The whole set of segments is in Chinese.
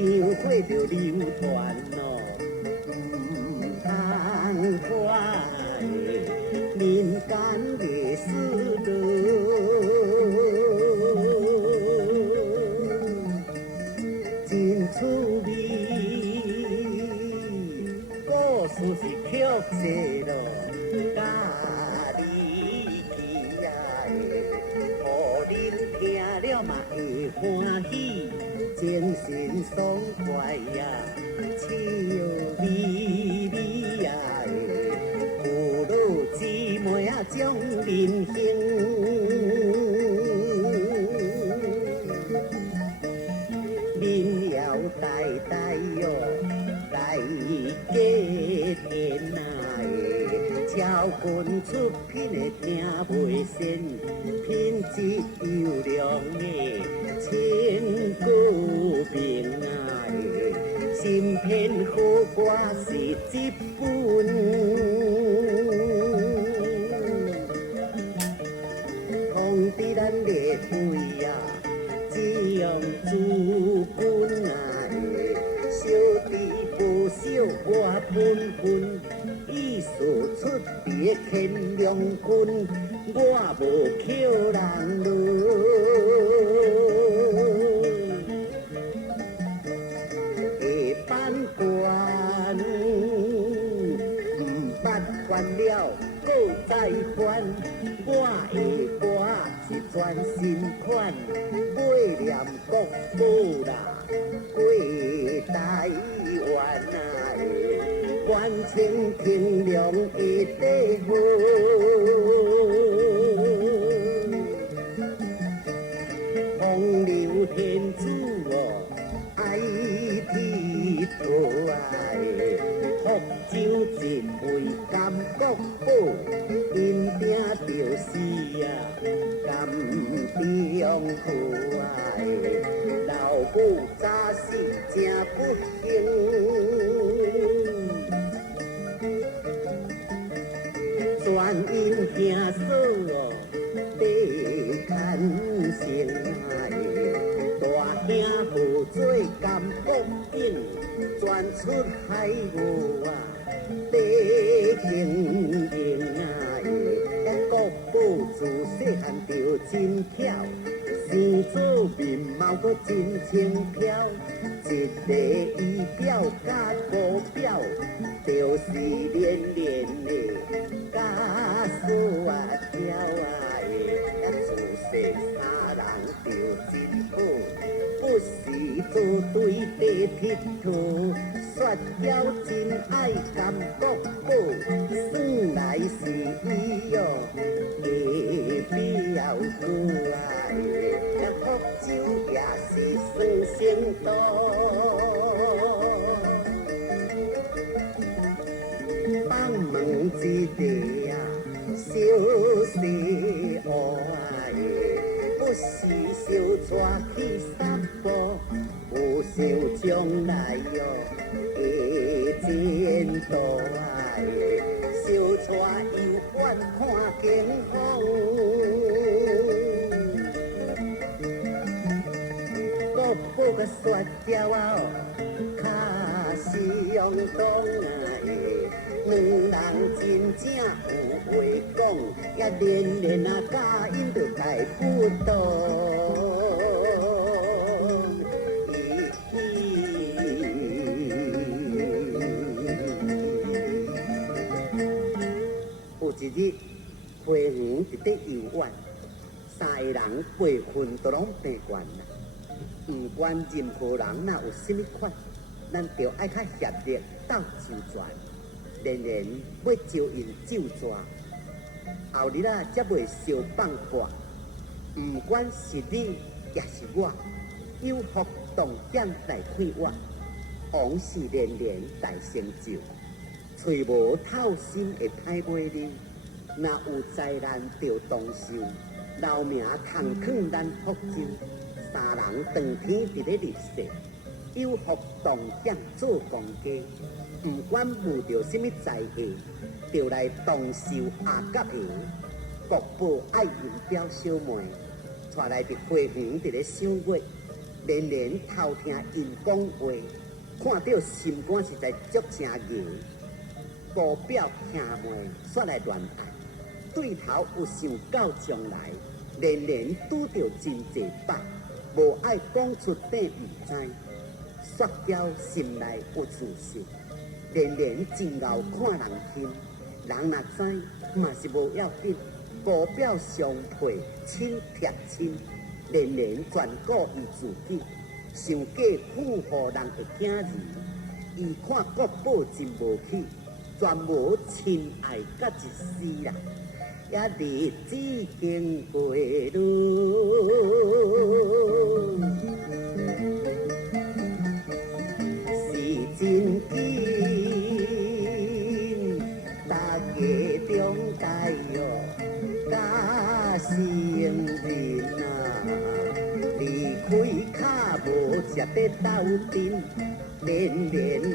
香火着流传咯，唔通怪民间艺术真趣味，故事是曲折咯，甲离奇啊，互恁听了嘛会欢喜，精神爽快呀，笑眯眯啊，父老姊妹啊将人行。民谣代代哟，来家田啊，超群出品的听袂sen，品质优良的千古名啊，新片好歌是一本。通知咱列位啊，只用诸君啊，小弟不小我分分，意思出别乾良君，我无扣人路。下班关，唔捌关了，搁再还。我的歌是全新款，买念国宝啦，过台湾啊，完全天良的地方。风流天子哦，爱剃头啊，福州一位甘国宝，因定就是啊甘中好啊，老母早死真不幸，全因兄嫂哦地牵成啊，大兄无做甘国景，转出海外啊，地经营啊，国宝自细汉就真巧，生做面貌阁真轻飘，一个仪表甲仪表，就是连连的家属啊跳啊自细三人就真好，不时做对地佚佗，说了真爱甘国宝，算来是伊哟下表哥啊，福州也是算成都。放问一个啊，小细乌啊，不时小带去散步，有想将来哟会前途啊，小带游玩看景风，国宝甲雪条啊，卡相同啊。两人真正有话讲，也连连啊，假因着大不同。有一日，花园伫咧游玩，三个人辈分都拢平悬啦。不管任何人若有甚物款，咱着爱较协力斗周全。连连要招因救抓，后日啊才袂相放挂。不管是你也是我，有福同享来看我，往事连连大成就。揣无透心会歹买你，若有灾难着当受，留名通囥咱福州。三人当天伫咧立誓，有福同享做公家。不管遇到什么灾祸，就来同受下甲下。国宝爱银表小妹，带来伫花园伫咧赏月，连连偷听因讲话，看到心肝实在足正硬。姑表兄妹煞来恋爱，对头有想到将来，连连拄着真济百，无爱讲出底唔知，煞娇心内有自信，连连真熬看人轻，人若知嘛是无要紧。姑表相配亲贴亲，连连全顾伊自己，想嫁富户人会惊字，伊看国宝真无起。全无亲爱甲一丝啦，也日子经过路，是真紧，大家中大哟，甲成人啊，离开脚无食得斗阵，连连有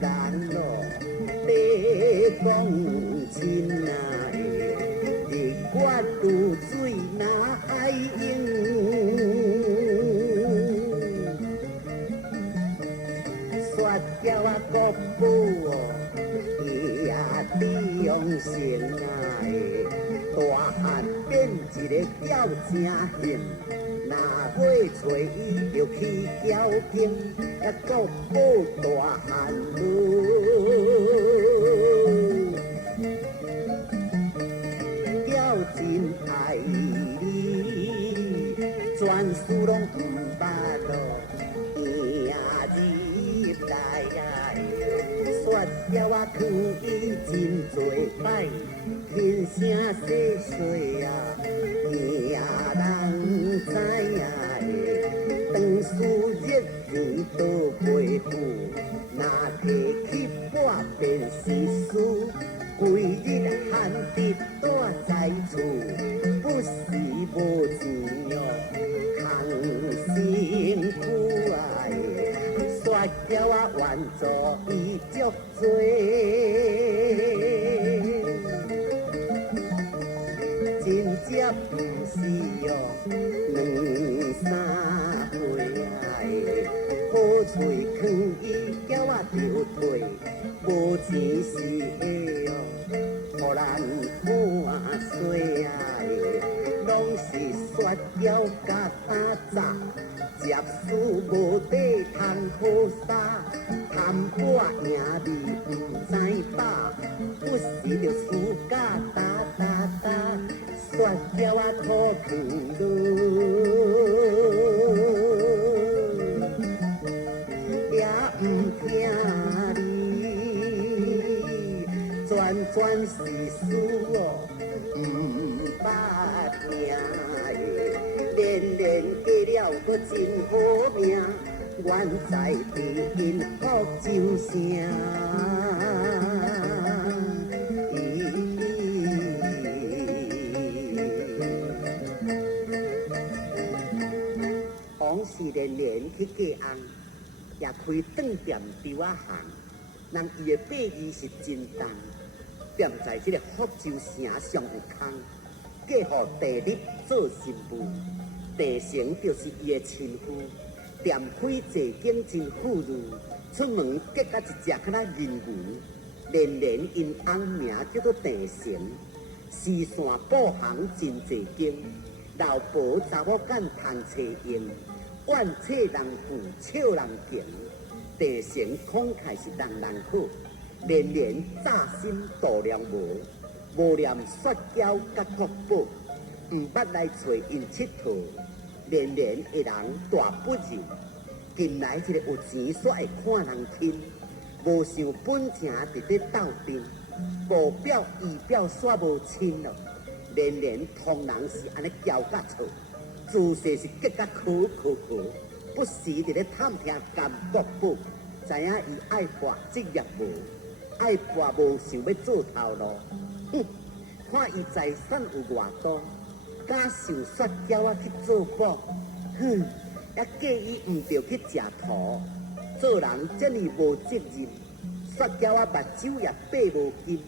人咯。你讲亲爱的，日月如水哪爱用？雪娇啊，国宝哦，伊也利用性爱的，大汉变一个叫正兴。若要找伊，就去交兵，也国宝大汉路。真爱你，全事拢唔捌咯，伊啊入来啊，雪娇啊藏伊真多摆，轻声细细啊，伊啊人知啊，当时热钱倒背负，若提起半便是输。规日闲伫待在厝，不是无钱哟，空辛苦啊！雪娇啊，愿做伊足多，真正不是哟，两三岁啊！好嘴藏伊叫我着退，无钱是的哦。互人看衰啊！拢是雪娇甲打杂，接书无底通好衫，贪我赢利唔知把，不时着输甲打，雪娇啊苦扛路。全是事哦，唔捌命的，连连嫁了搁真好命，愿在地因福州城。往时连连去嫁翁，也开饭店比我行，人伊的背义是真重。踮在这个福州城上有空，嫁予地利做新妇，地成就是伊的亲夫。店开坐景真富裕，出门结甲一只较那银鱼，连连因翁名叫做地成。四线布行真济间，老婆查某囝通找用，怨册人富，笑人穷。地成慷慨是人人好。连连早心度量无念雪娇甲国宝，毋捌来找因佚佗。连连的人大不仁，近来一个有钱煞会看人轻，无想本钱伫咧斗阵，姑表姨表煞无亲咯。连连通人是安尼交甲错，自细是结甲可，不时伫咧探听甘国宝，知影伊爱博职业无。爱博无想要做头路，看伊财产有偌多，敢受雪娇啊去做保，也嫁伊毋着去食土，做人遮尔无责任，雪娇啊目睭也闭无金，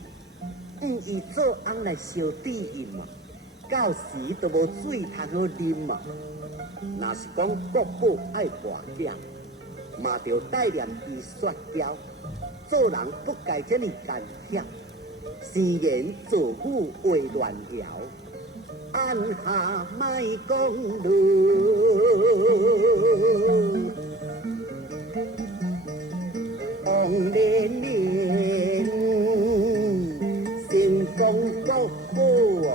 伊做翁来烧底伊嘛，到时都无水通好啉嘛。若是讲国宝爱大囝，嘛着带念伊雪雕。做人不该这么干险，生言做虎话乱谣，按下莫讲路。王连连，成功国宝哦，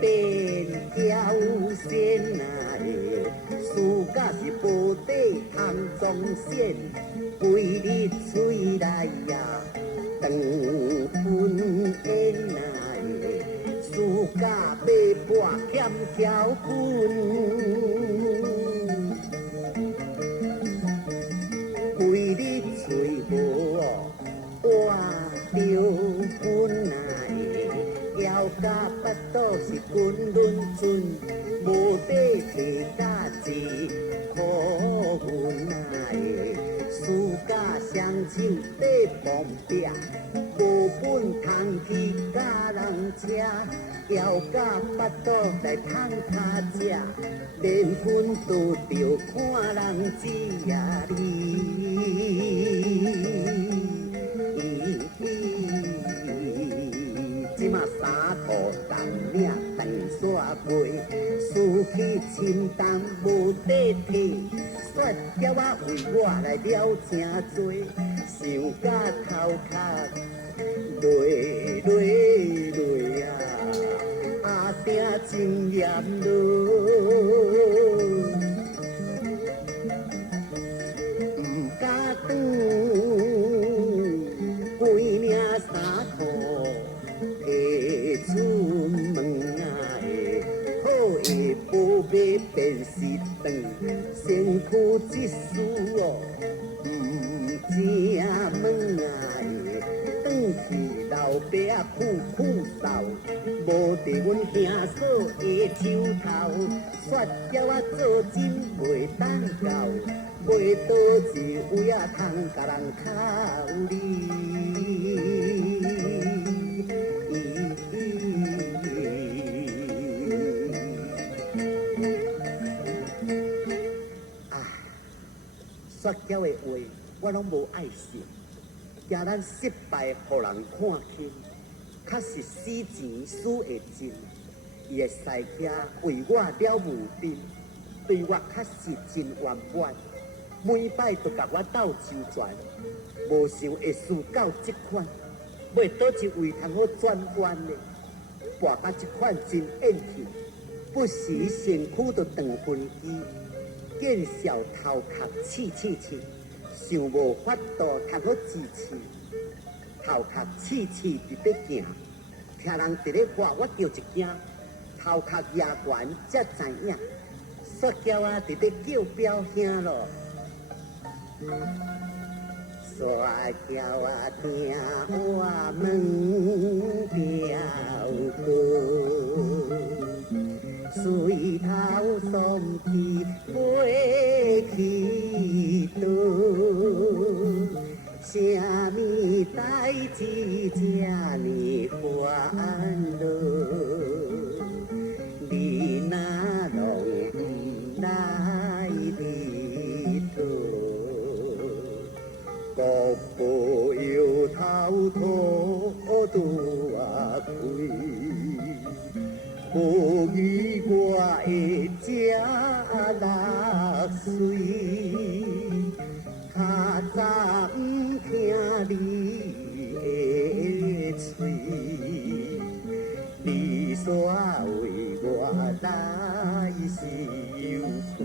变娇仙啊！暑假是布袋通装线，规日吹来呀，长分烟啊！暑假被迫欠条分。规日吹无我着分来，腰甲腹肚是滚轮转，无底摕甲钱可阮来，暑假双手底旁边，无本通去甲人车，腰甲腹肚在通脚食，连阮都着看人只呀你。即马衫裤重领长线背，输去深重无底摕，雪条仔为我来了真多，想甲头壳累累累啊，阿定真严落。规领衫裤摕出门啊！好下晡要便是长，身躯即事哦，正闷啊！转去老爸啊苦苦扫，无伫阮兄嫂的手头，雪条啊做针袂当到。袂倒一位啊，通甲人靠你。雪条的话，我拢无爱信，惊咱失败，互人看轻。确实死钱死会真，伊的西客为我了无边，对我确实真圆满。每摆都甲我斗周全，无想会输到这款，要倒一位通好转弯呢？跋到这款真厌气，不时身躯就长分机，见笑头壳刺刺刺，想无法度通好支持，头壳刺刺伫咧行，听人伫咧话，我叫一惊，头壳压悬才知影，雪条啊伫咧叫表兄咯。雪条啊，听我问条歌，水头送去飞去倒，啥物代志这呢烦恼？你哪拢不来里头？国宝摇头土拄啊开，无语我会食落水，较早毋听你的嘴，你煞为我来受罪。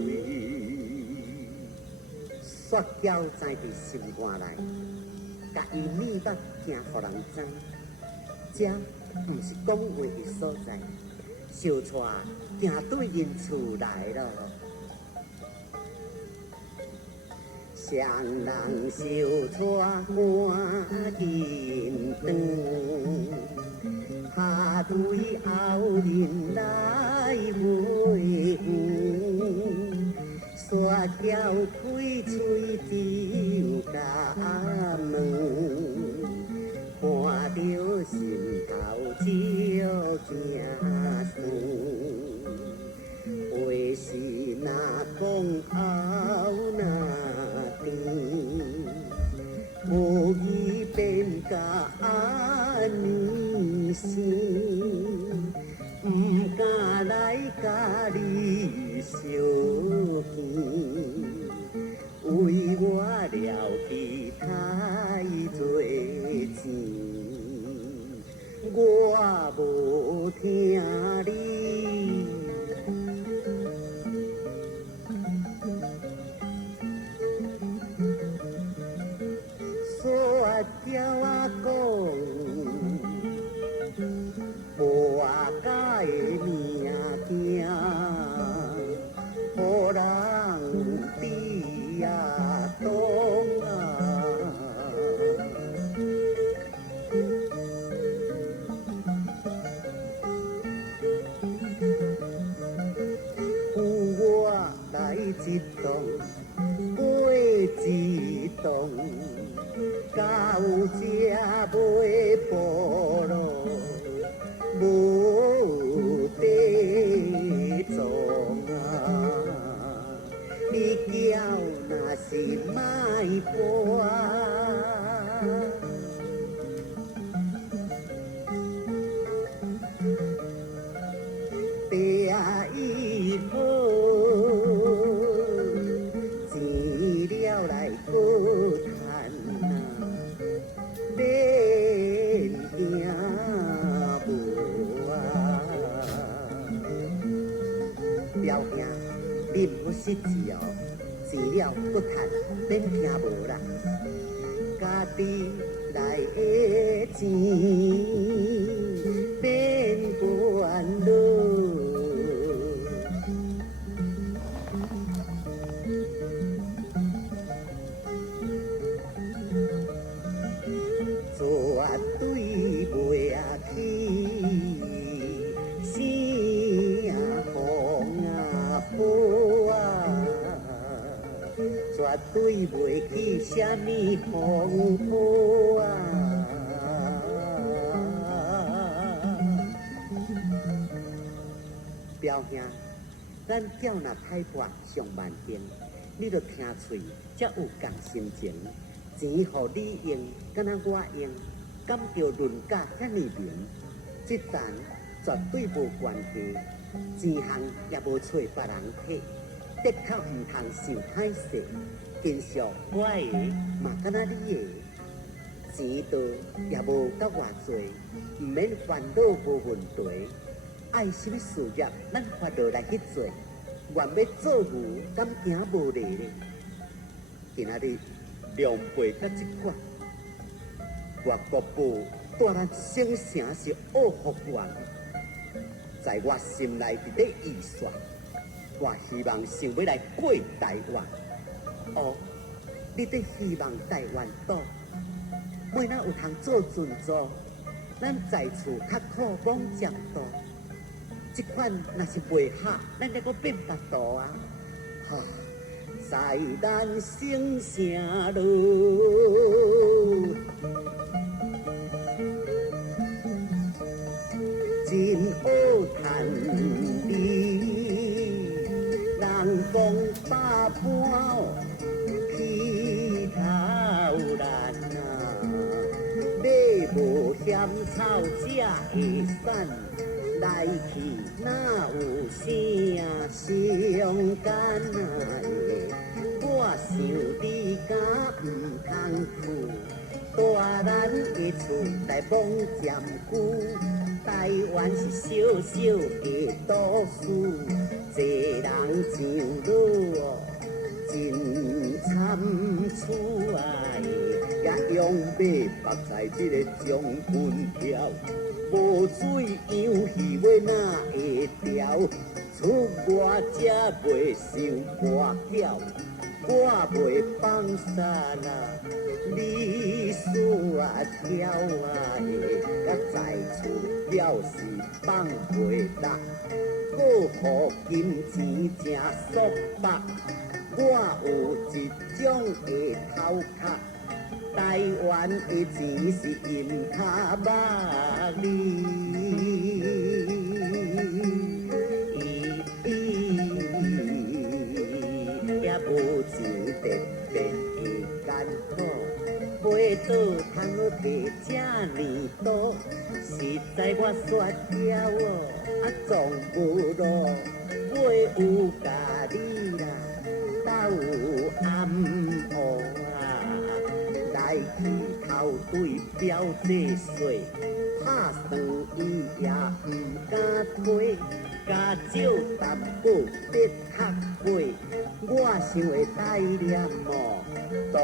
雪条知伫心肝内，甲伊面目惊互人知，这毋是讲话的所在。小带行对人厝来咯，双人小带赶紧长，下对后人来陪雪条开嘴就甲问，看着心头照惊。话是若讲后若甜，无意变甲安尼生，毋敢来甲你相见，为我了去太多钱。我无听你说叫我讲，无我家的命行，予人比啊当啊。一栋过一栋，到这尾部路无地踪啊！你叫若是莫搬。地啊以好，钱了来好趁啊，免惊无啊。表兄，你唔好失志哦，钱了搁趁，免惊无啦。家己来的钱，免管咯。绝对袂去，啥风啊波啊，绝对袂去啥物风波啊。表兄，咱叫若歹博上万兴，你着听喙，才有共心情。钱予你用，敢若我用，敢叫论价遐尼明？这单绝对无关系，钱项也无找别人摕，的确毋通想歹势。今朝我的嘛敢若你的，钱多也无甲偌济，毋免烦恼无问题。爱什么事业，咱发落来去做。愿要做牛，敢行无力咧？今仔日量背甲一款，外国部带咱省城是恶福源，在我心内伫咧预算，我希望想要来过台湾。哦，你伫希望台湾岛，每哪有通做船租？咱在厝较苦往占多。这款若是袂合，咱再搁变别道啊！哈，在咱省城路，真好趁你，人讲百般起头难啊，马无险草才会散。来去哪有啥相干啊？我想你敢唔通去，大咱的厝来往占据。台湾是小小的都市，济人上路哦，真惨楚啊！也用马绑在这个将军桥。无水养鱼要哪会钓？出外才袂想跋筊，我袂放沙啦，你煞跳啊的，甲在厝了是放袂落，过互金钱正束缚，我有一种的头壳。台湾的钱是因卡目哩。倒通好摕这呢多，实在我煞骄哦，总不落，尾有家己啦，斗有暗乌啊，来去头对表这水，拍算伊也毋敢推。加少淡薄得学会，我想会带念哦，动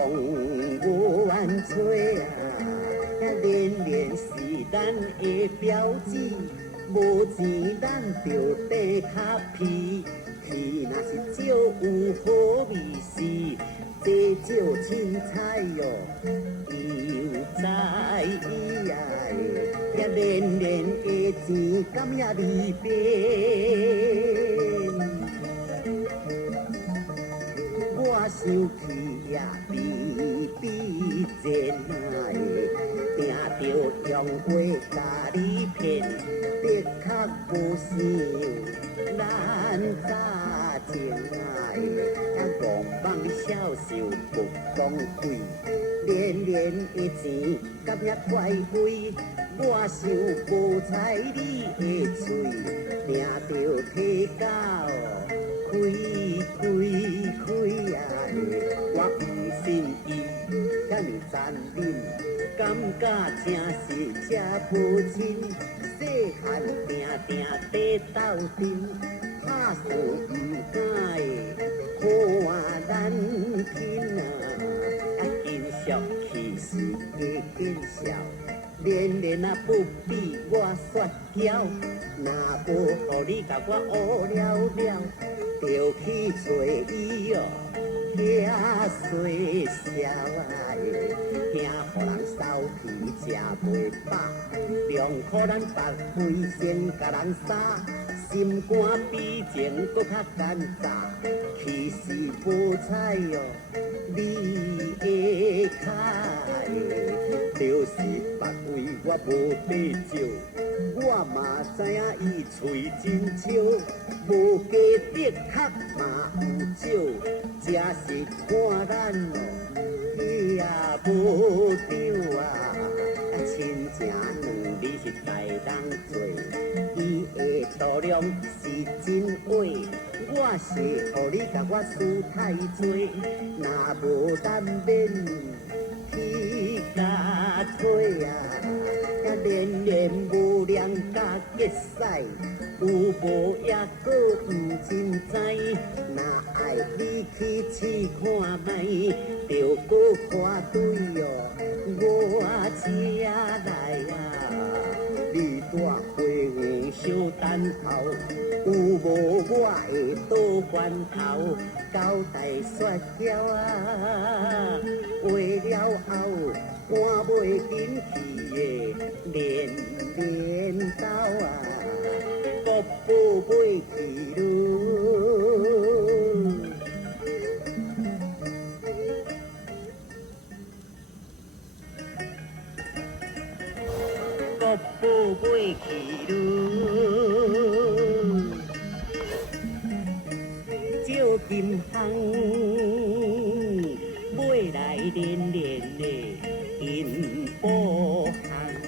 物万吹啊，年年是咱的标志，无钱咱就得较皮，皮若是少有好味是，这少凊彩哟，又知伊啊。年年的钱甘也离别，我想起也比比真爱，定着用话甲你骗，的确无像咱早情爱，戆梦笑笑不讲贵，年年的钱甘也怪贵。我想无采你的嘴，定着体到开啊！我唔信伊敢残忍，感觉真是这无亲。细汉定定地斗阵，拍算唔敢的看咱亲啊！今宵其实加见笑。年年啊不比我雪条，若无互你甲我乌了了，就去找伊哦，遐衰笑啊！惊互人扫皮食袂饱，两可咱白费先甲人杀，心肝比情搁较干燥，其实无彩哦，你的脚就是别位我无地少，我嘛知影伊喙真笑，无价的确嘛有少，只是看咱哦，也无着啊，亲情两字是大人做，伊的度量是真话，我是互你甲我输太多，若无咱免。去甲吹啊，年年无量甲结使，有无也搁唔真知。若爱你去试看卖，就搁看对哦，我车来啊！你带花黄小等候，有无我会倒翻头，交代雪条啊！为了后，赶袂紧去的年年斗啊，国宝袂去咯。国宝袂去咯，照金行。买来连连的银宝行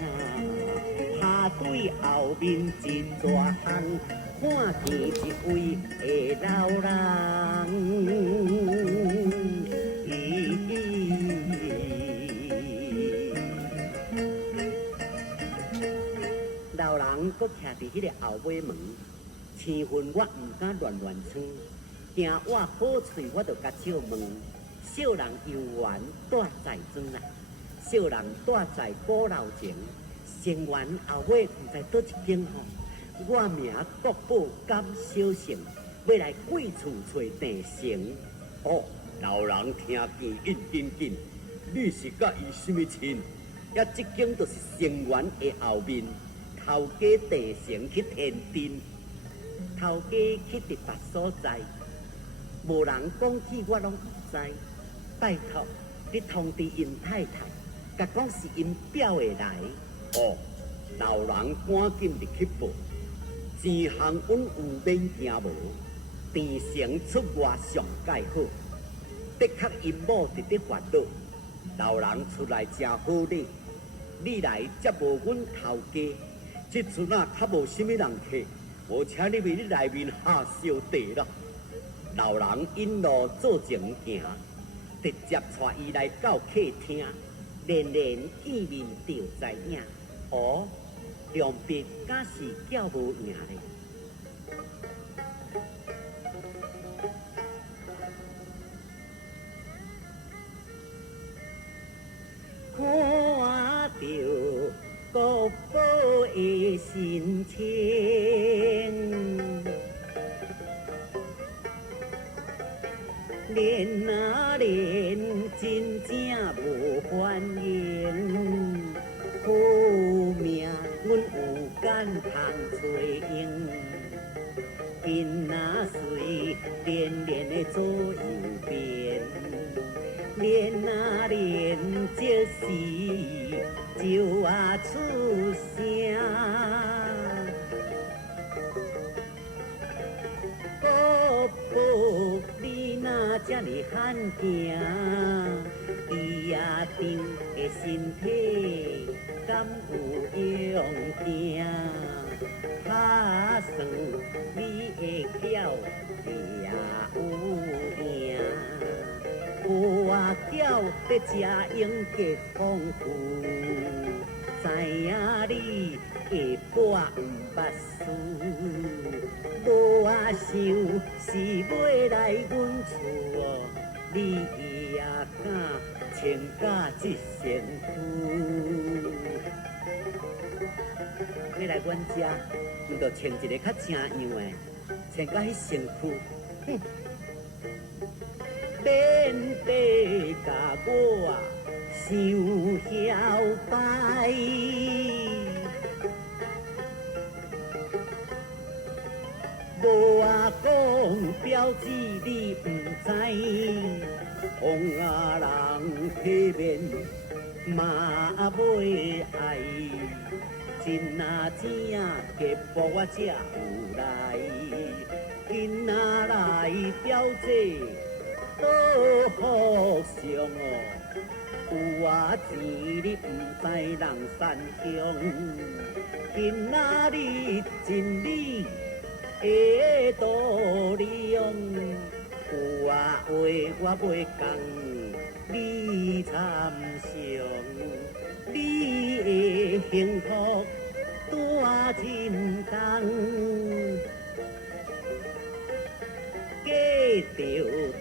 啊，排队后面一大行，看见一位的老人。老人搁徛伫迄个后尾门，青云我唔敢乱乱穿，惊我好喙我就甲笑问。少人游园住在庄内，少人住在古楼前，城垣后尾唔知倒一间吼。我名国宝甘小成，要来贵厝找地成。哦，老人听见应紧，你是甲伊什么亲？也即间就是城垣的后面，头家地成去天津，头家去伫别所在，无人讲起我拢唔知。拜托，你通知因太太，甲讲是因表会来。哦，老人赶紧入去报，钱行阮有免惊无，田城出外上介好。的确因某直直烦恼，老人出来真好哩，你来则无阮头家，即阵啊较无啥物人客，无请你为你内面下烧茶啦。老人引路做前行，直接带伊来到客厅，连连见面就知影，哦，良笔敢是叫无赢咧。看着国宝的心情，连啊连，真正无欢迎。好命阮有间通找用，因那随连连的左右边。连啊连，这时就出声，国宝你哪这么罕行？伊呀张的身体敢有用行？打算你的脚也有影。有啊，叫得食用极丰富，知影你下半毋捌输，无啊想是要来阮厝哦，你也敢穿甲一身躯？你来阮遮，毋着穿一个较正样的，穿甲迄身躯，哼！免得甲我想晓摆，无啊讲标志你毋知，红啊人体面嘛袂爱，真啊正结果我才有来，今仔来标这。多福相哦，有啊钱你毋知人善乡，今仔日真理的道量，有啊话我袂讲，你参详，你的幸福大真重。嫁着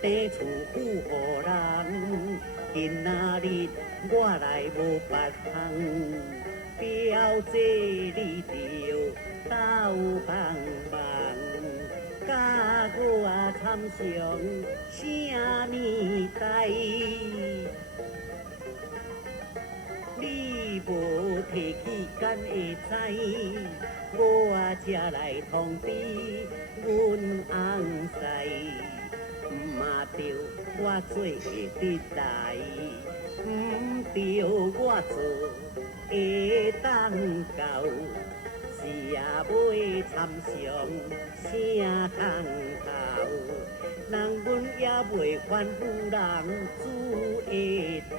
地厝富予人，今仔日我来无别通，表姐你着斗帮忙，甲我参详啥物代？你无提起敢会知？我才来通知阮翁婿，嘛着我做会得来，毋着我做会当到，是也要参详啥通头，人阮也袂反妇人主会斗。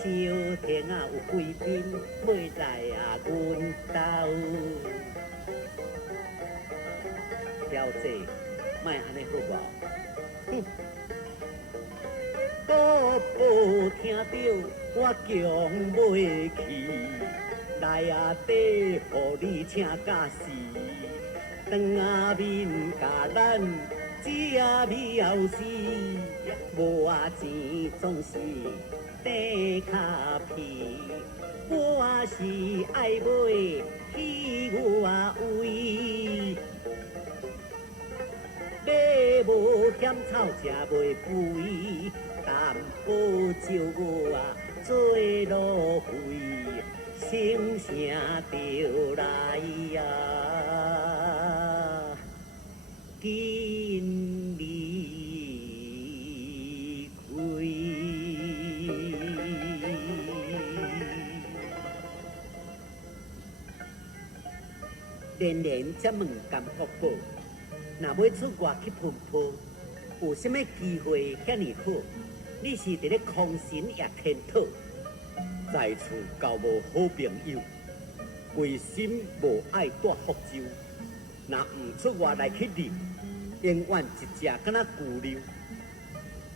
小天啊有贵宾要来啊阮兜，表姐，莫安尼好无？哼！都无听到我强袂去，来啊得互你请假死，当啊面甲咱只了事，无啊钱总是。地卡皮，我是爱买起我位，马无添草食袂肥，淡薄招我做路费，声声着来呀，紧离开。连连才问甘国宝，若要出外去奔波，有啥物机会遐尼好？你是伫咧空神也天讨，在厝交无好朋友，规心无爱带福州，若毋出外来去溜，永远一只敢若牛溜。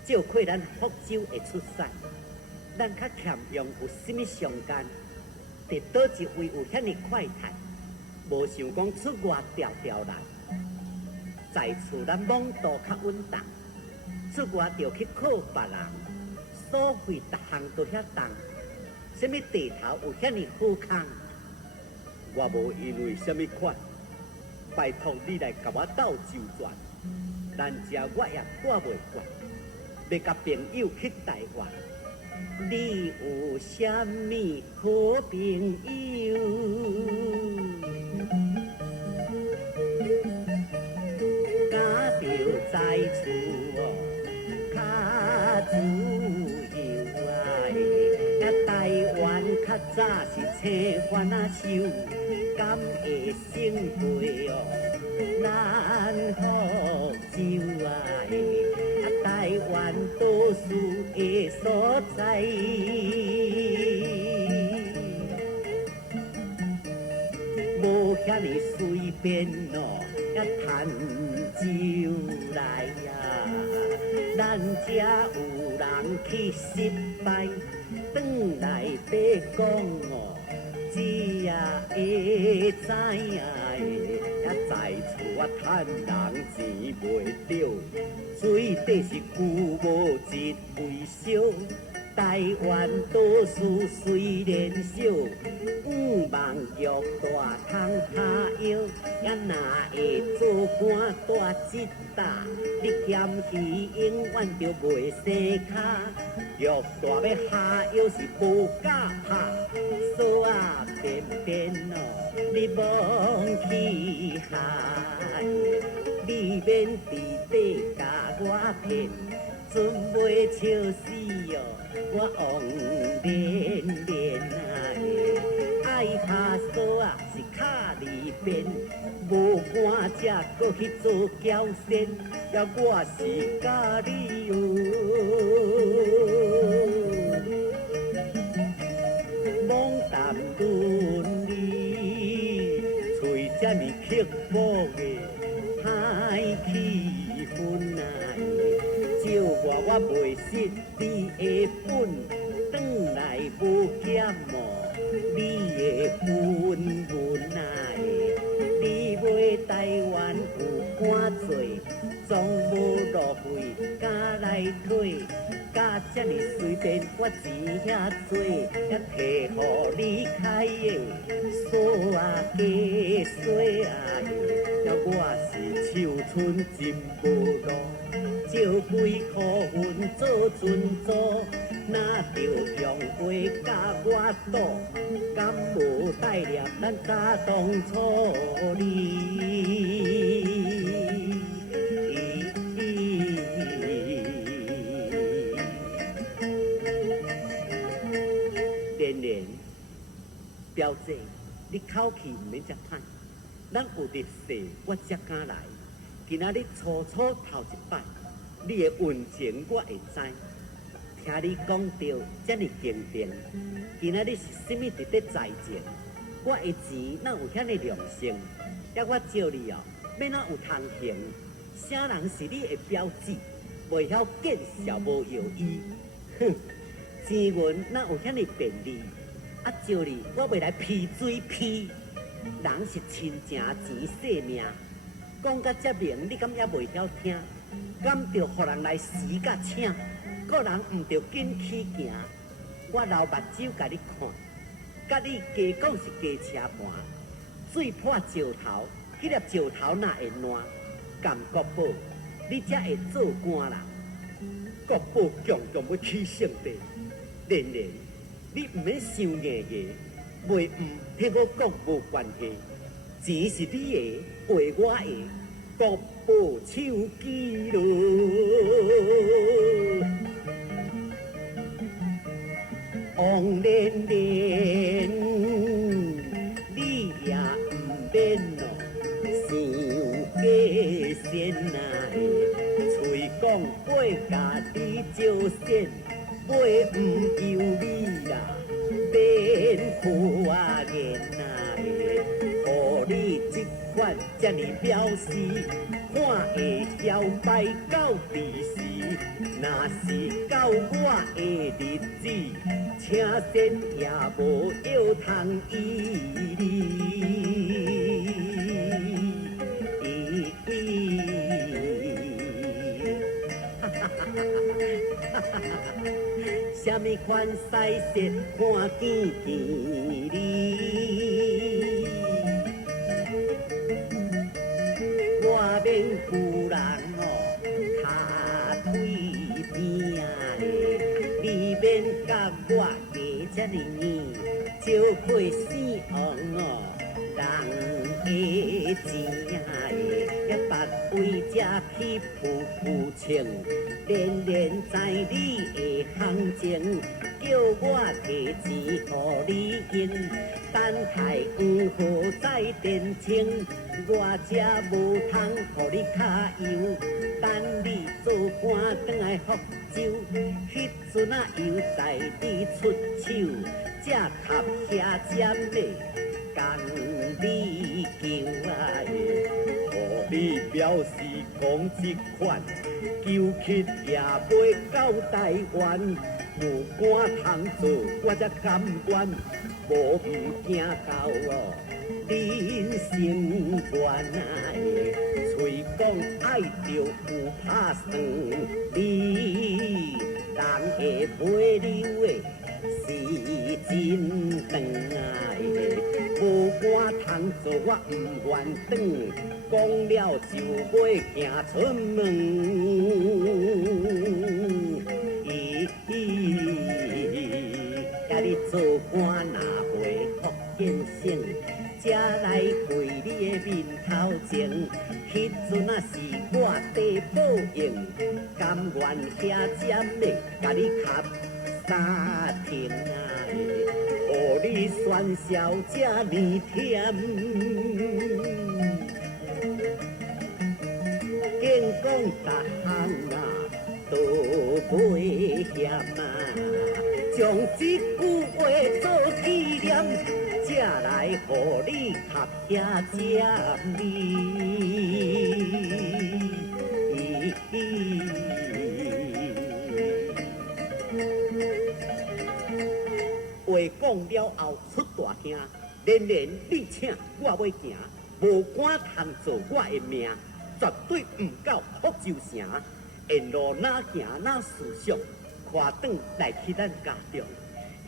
照亏咱福州会出屎，咱较欠用有甚物相干？伫倒一位有遐尼快态，无想讲出外调调来，在厝咱网度较稳当，出外着去靠别人，所费逐项都遐重，什么地头有遐尼好康？我无因为什么款，拜托你来甲我斗周转，咱遮我也带袂惯，要甲朋友去台湾。你有啥物好朋友？家着在厝较自由啊！台湾较早是青番仔手，敢会胜过咱福州啊！台湾都市的所在，无遐尼随便也趁酒来啊！咱遮有人去失败，转来要讲只也会知影。在厝啊，趁人钱袂着，水底是旧无一位少。台湾都市虽然小，5万玉大通下腰，也若会做官大一大，你嫌鱼永远着袂生卡。玉大要下腰是无假拍，锁啊偏偏你忘去海，你免伫底甲我骗，准袂笑死我王连连爱下锁啊是卡里边，无赶才搁去做交仙，也我是甲你妄谈伦理，嘴这么刻薄的歹气氛啊！照我袂识你的本，转来无减你的分文啊！你买台湾有看做，总无路费敢来退，甲这么随便，我钱遐多，也摕互你开的锁啊加锁啊！我是秋春真无路。借几箍分做船租，哪着用花甲我赌，敢无带念咱早当初哩？连连，表姐，你口气唔免遮歹，咱有日势我才敢来，今仔日初初头一摆。你的运情我会知，听你讲到这么坚定，今仔日是甚物伫咧在前？我的钱哪有遐尼良心？要我招你要哪有通行？啥人是你的标志？袂晓见笑无有意，哼！钱银哪有遐尼便利？招你我袂来批水批，人是亲情钱性命，讲到这明，你敢也袂晓听？敢着互人来死甲请，个人毋着紧起行。我流目睭甲你看，甲你加讲是加车盘，水破石头，迄粒石头哪会烂？甘国宝，你才会做官人。国宝强强要起圣地，连连，你毋免想硬硬，袂替我讲无关系，钱是你的，话我的。国宝手机咯，王连连，你也唔免想假仙啊！嘴讲过家己线，买唔由你啦，免苦啊言啊的，互你这款这呢表示，看会晓摆到第时，若是到我的日子，请先也无要通依你。什么款西色看见你？我免夫人哦，骹腿边的，你免甲我加这呢少配死王哦，人的钱的，一百位才去付付清。连连在你的行情，叫我提钱互你用，等待黄河再点清，我才无通互你卡油，等你做官转来福州，迄阵啊又在你出手，才合遐尖的共你求爱，互你表示讲这款。求乞也袂到台湾，有官通做，我才甘愿，无唔惊到哦，人生悬的，嘴讲爱着有拍算，你人会买溜的，是真长的，无官通做，我唔愿转。讲了就袂行出门，甲你做官若袂福建省，才来陪你的面头前。迄阵啊是我地保应，甘愿遐尖的甲你磕三天啊，互你喧嚣这呢甜。见讲逐项啊都袂嫌啊，将这句话做纪念，才来互你合遐接你。话讲了后出大声，连连你请我要行，无官通做我的命。绝对唔到福州城，沿路哪行哪思想，看转来去咱家中，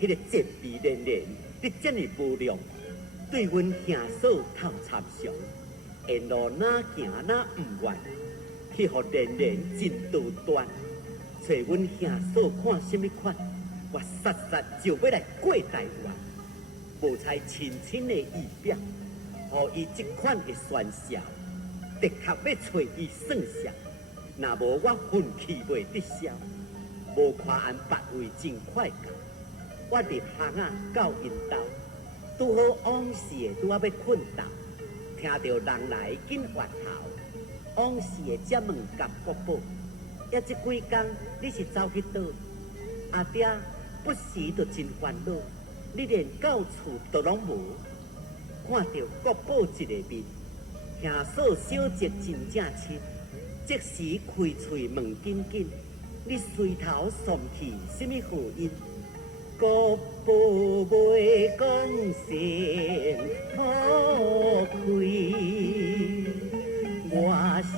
迄个贱婢连连，你这么无良，对阮兄嫂透参详，沿路哪行哪唔愿，去互连连真多端，找阮兄嫂看什么款，我杀杀就要来过台湾，无采亲亲的意表，互伊这款的宣泄。的确要找伊算账，若无我运气袂得消，无看按别位真快感。我入巷啊到因兜，拄好往事的拄啊要困倒，听到人来紧回头，往事的才问甲国宝，也这几工你是走去倒？阿爹不时就真烦恼，你连到厝都拢无，看到国宝一个面。兄嫂小姐真正亲，即时开嘴问紧紧，你随头送去什么好音？国宝袂讲声好开，我想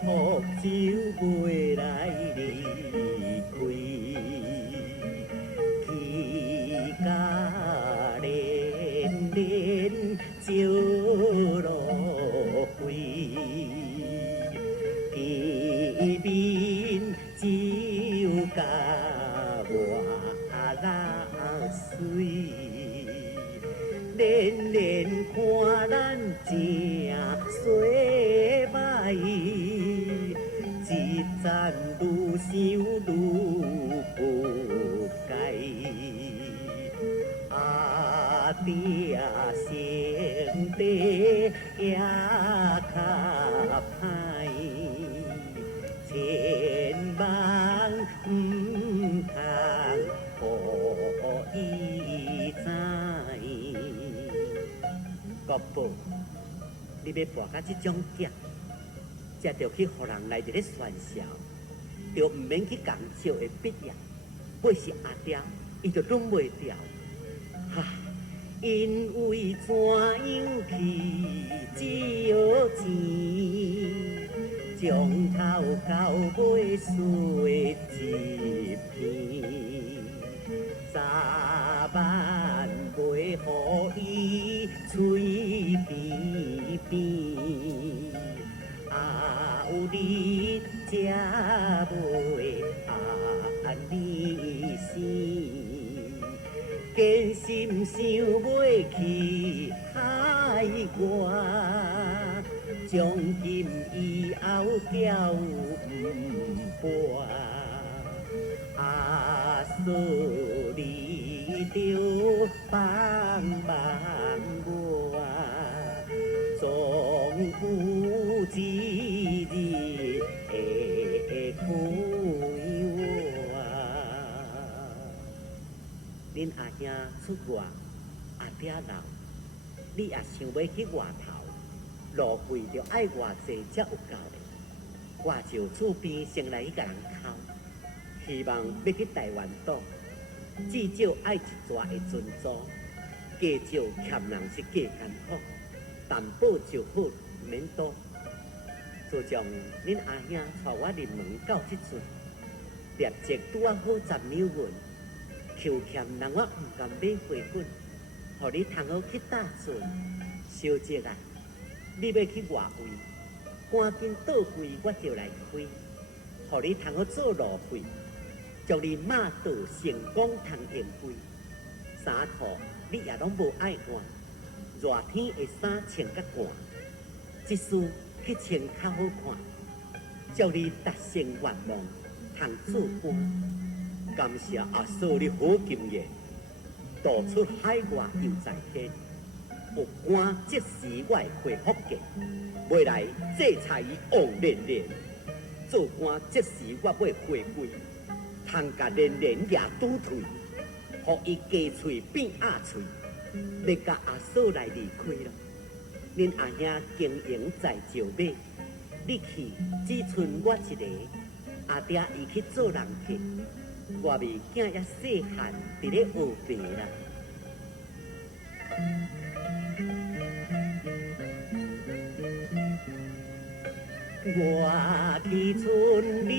福州袂来离开，去甲连连招落。边只甲我拉水，连连看咱正衰歹，一赞愈想愈不该。阿爹先得也较歹。千万唔记载。国宝，你要博到这种点，才着去互人来一个传销，就毋免去讲笑的必要。要是阿爹，伊就忍袂掉。哈，因为怎样去借钱，从头到尾碎一片，早晚袂互伊嘴边边。啊，有你才袂安尼生，坚心想要去海外，从今以后调毋拨。啊，所你着帮帮我。总有一日会开我。恁阿兄出外，阿爹老，你也想要去外头，路费着爱偌济才有够的。我就厝边先来去甲人敲，希望要去台湾岛，至少爱一逝的尊租，加少欠人是加艰苦。担保就好，毋免多。自从恁阿兄带我入门到即阵，业绩拄啊好10秒运，求欠人我毋甘买回本，互你通好去搭船。小姐啊，你要去外位，赶紧倒柜我就来开，互你通好做路费，祝你马到成功通宴会。衫裤你也拢无爱换。热天的衫穿较寒，即事去穿较好看，祝你达成愿望，通做官。感谢阿嫂你好经验，渡出海外又在天。有官即时我会回福建，未来制裁王连连。做官即时我要回归，通甲连连也拄退，互伊加喙变鸭喙。要甲阿嫂来离开咯，恁阿兄经营在石马，你去只剩我一个，阿爹伊去做人客，我未囝也细汉伫咧学白啦。我去村恁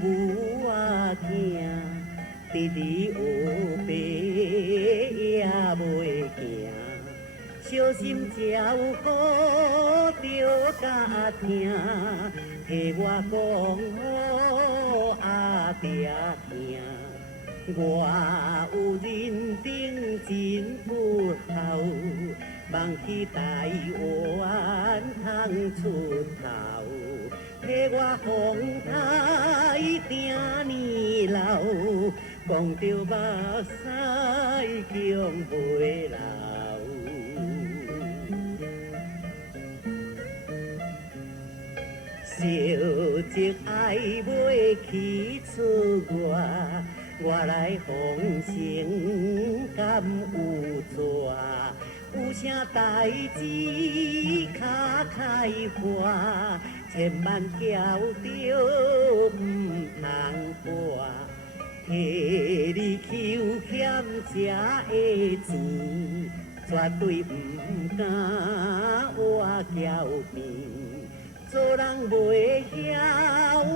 母仔囝。弟弟学白也袂惊，小心照顾着家庭，替我讲好阿爹听。我有认定真不好，望去台湾通出头，替我风台定年老。讲着目屎强袂流，小姐爱袂去出外，我来奉承敢有纸，有啥代志较开花，千万叫着毋通破。替你求欠这的钱，绝对唔敢我交变。做人袂晓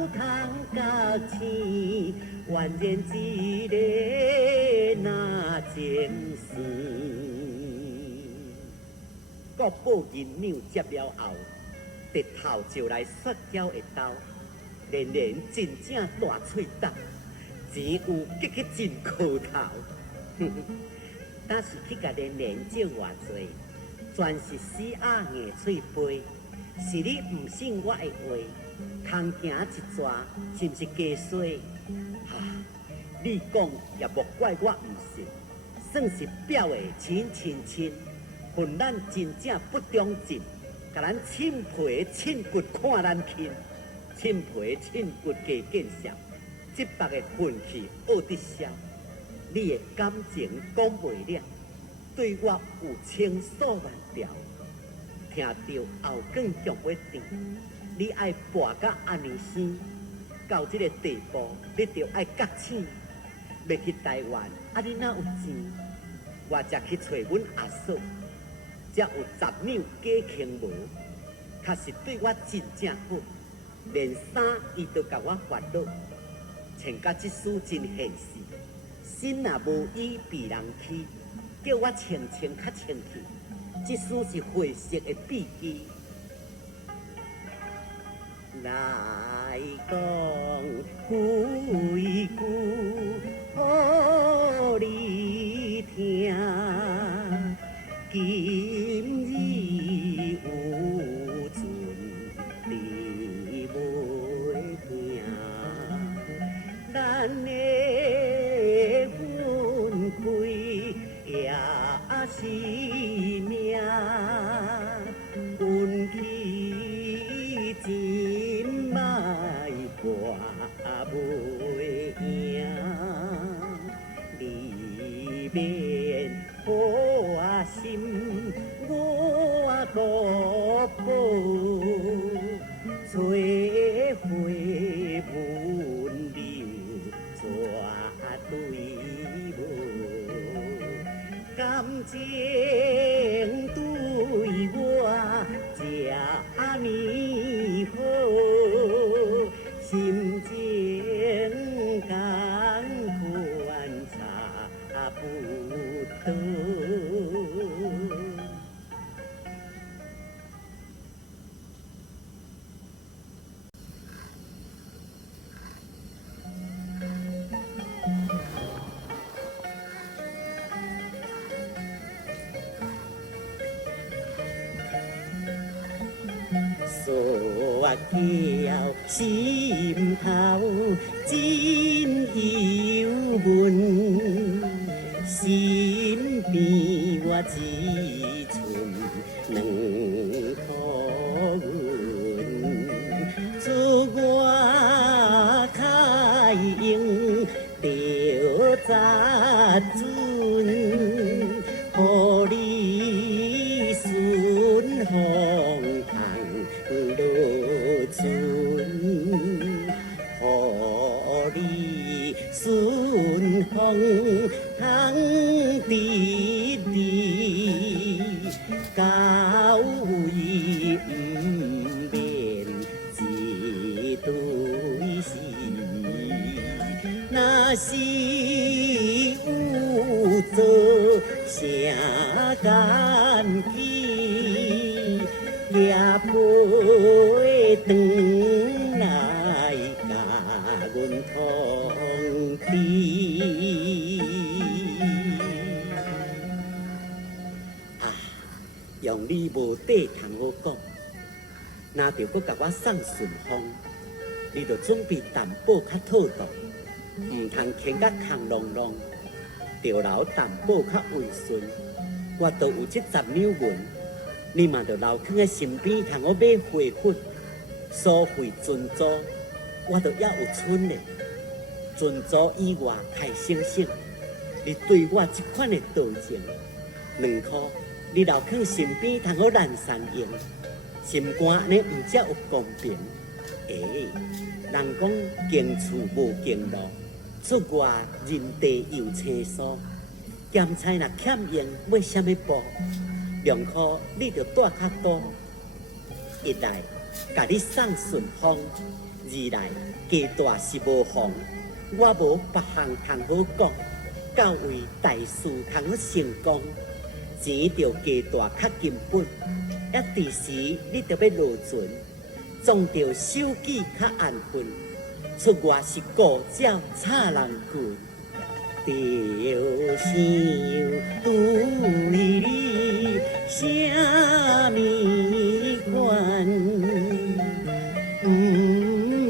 通甲钱，完然一个那情事。国宝银两接了后，直头就来摔跤的刀，连连真正大喙刀。钱有结去真可头，但是去甲连连挣偌济，全是死鸭硬喙飞。是你唔信我的话，空行一逝，是不是假说？哈，你讲也莫怪我唔信，算是表的亲，恨咱真正不忠直，甲咱沁皮沁骨看咱轻，沁皮沁骨加见笑。这白的运气恶得消，你的感情讲袂了，对我有千诉万条，听到后梗向要甜，你爱跋到安尼生，到这个地步，你着爱觉醒。要去台湾，你哪有钱？我才去找阮阿嫂，才有10两假轻无，确实对我真正好，连衫伊都甲我发落，穿甲即丝真现实。身若无衣被人欺，叫我穿较穿去。即丝是灰色的笔记。来讲几句，互你听。今日有存，你袂惊。咱的分开也是命，运气真歹挂袂赢。你免破心，我多保，做伙温柔绝对无，感情对我这呢好，心情感款差不多。煞叫心头真忧闷，心边我只剩两颗银，祝我开用着扎准，予你顺风。落船，予你顺风通直直，到位不免一对时。若是有做啥干起？掠陪转来甲阮通知。啊，用你无底通好讲，若着搁甲我送顺风，你着准备淡薄较妥当，毋通牵甲空隆隆，着留淡薄较温顺。我都有这10两银。你嘛着留囥在身边，通我买花粉、所费尊珠，我都也有剩嘞。尊珠以外，太省省。你对我这款的道情，2箍，你留囥身边，通我懒散用。心肝安尼毋则有公平。人讲经厝无经路，出外人地有青疏。咸菜若欠用，要啥物补？2箍，你着带较多。1来，甲你送顺风；2来，家大是无妨，我无别项通好讲。到位大事通好成功，钱着加大较根本。一时你着要落船，总着手举较安分。出外是顾鸟插人棍。着想对你啥物款，唔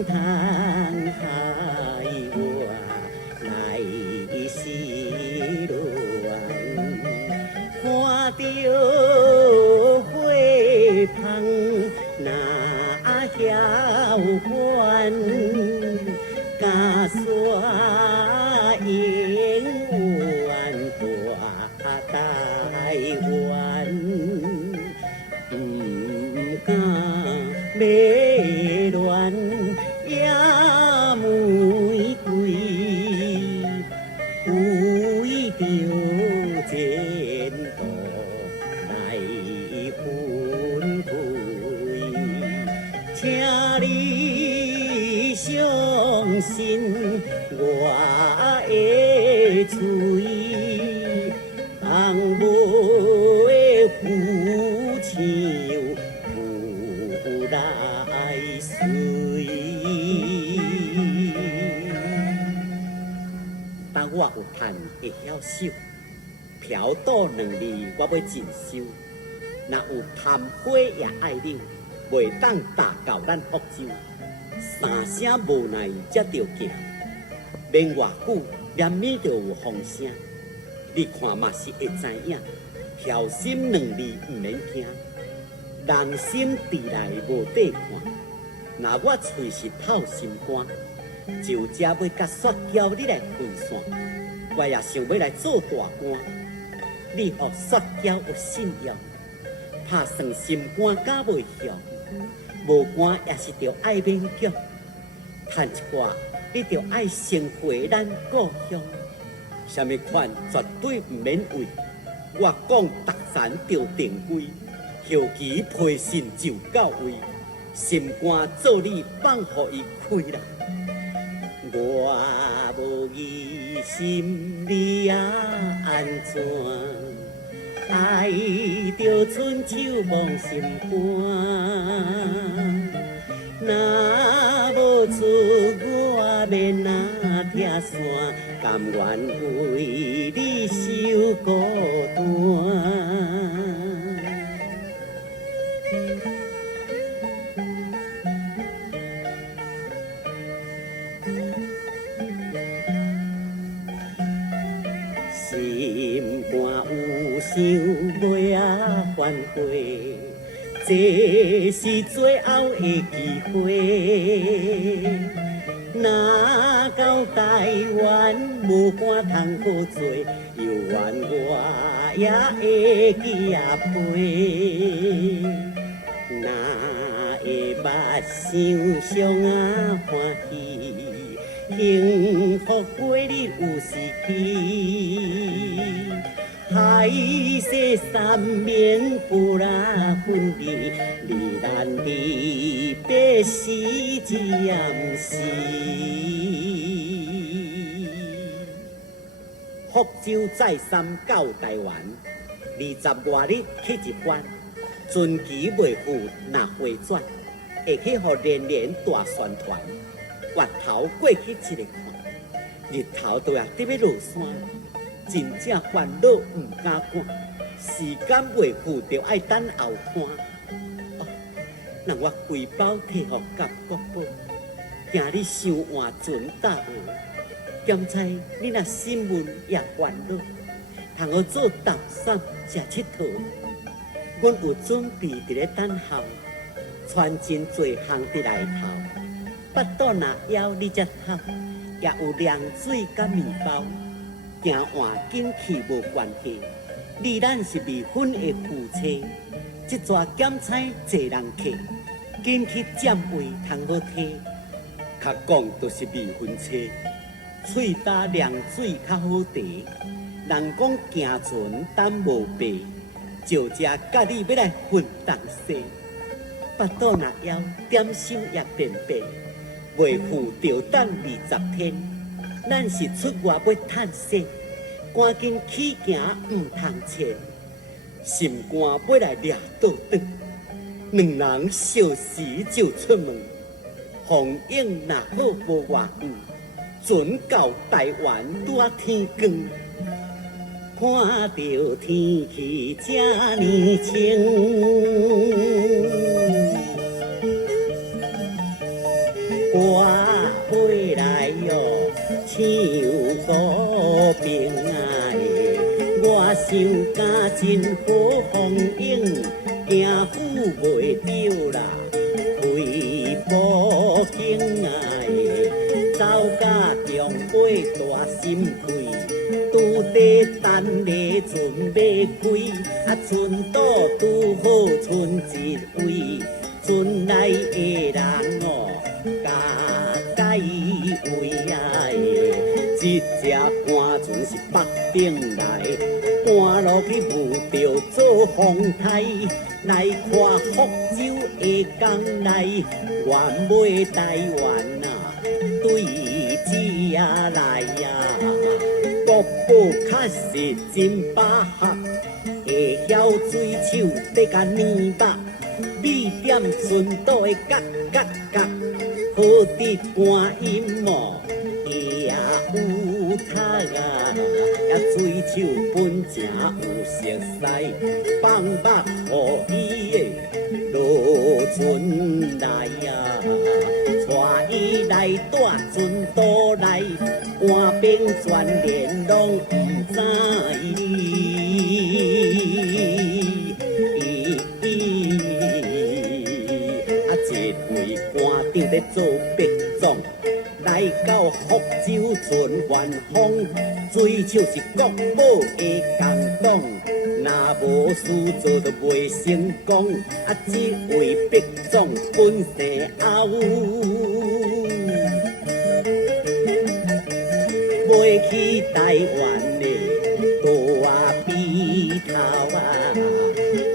通害我来失恋。看着花香哪晓还，家山烟云会晓守，嫖赌2字我要尽收。若有贪花也爱溜，袂当打到咱福州。3声无奈才着行，免偌久，难免着有风声。你看嘛是会知影，小心2字毋免惊。人心伫内无底看，若我喙是透心肝，就只要甲雪娇你来分散，我也想要来做大官。你互雪娇有信用，拍算心肝甲袂响，无官也是着爱勉强。趁一寡，你着爱生回咱故乡。什么款绝对毋免为，我讲达山着定规，后期批信就到位，心肝做你放互伊开啦。我无疑心你啊安怎？爱着春秋望心肝。若无出我免那拆山，甘愿为你受孤单。心肝有想袂啊反悔。这是最后的机会，若到台湾无伴通好做，犹原我也会记阿陪。若会目睭上啊欢喜，幸福过日有时期。海誓山盟不拉分离，你难离别时只暗时。福州再三到台湾，20外日去一番，春期未赴若回转，会去互连连大宣传。月头过去一个看，日头都也得要落山。真正烦恼唔敢看，时间未赴就爱等后看。让我规包摕互甲国宝，惊你伤换船搭河。兼猜你若心闷也烦恼，通好做搭伞食佚佗。阮有准备伫咧等候，传真侪项伫内头。腹肚若枵你才透，也有凉水甲面包。行换紧去无关系，你咱是未婚的夫妻，这纸检彩侪人客，紧去占位通好摕。较讲就是未婚妻，喙焦凉水较好茶。人讲行船等无白，就这甲你要来分东西。腹肚若枵，点心也便便，未赴就等20天。咱是出外要探险，赶紧起行唔通前，心肝要来掠倒转，两人相时就出门，风影若好无偌远，船到台湾拄啊天光，看到天气这呢晴。我回来哟，唱歌平爱，我想家真好风景，行富袂着啦，开步景爱，走甲中尾大心开，拄得等咧船要开，啊船岛拄好春一位，船内的人哦。甲解围啊！一只搬船是北顶来，搬落去雾着做风台，来看福州的江内，原买台湾啊，对只来呀，国宝确实真把握，会晓水手得甲黏肉，米点船岛的角角角。好伫观音哦，也有塔啊，也水手本正有色彩，放目互伊的罗春来啊，带伊来带船渡来，换兵全连拢不知一位官长在做白总。来到福州船元丰，水手是国宝的工党，若无事做就袂成功。这位白总本姓欧，买去台湾的大鼻头啊，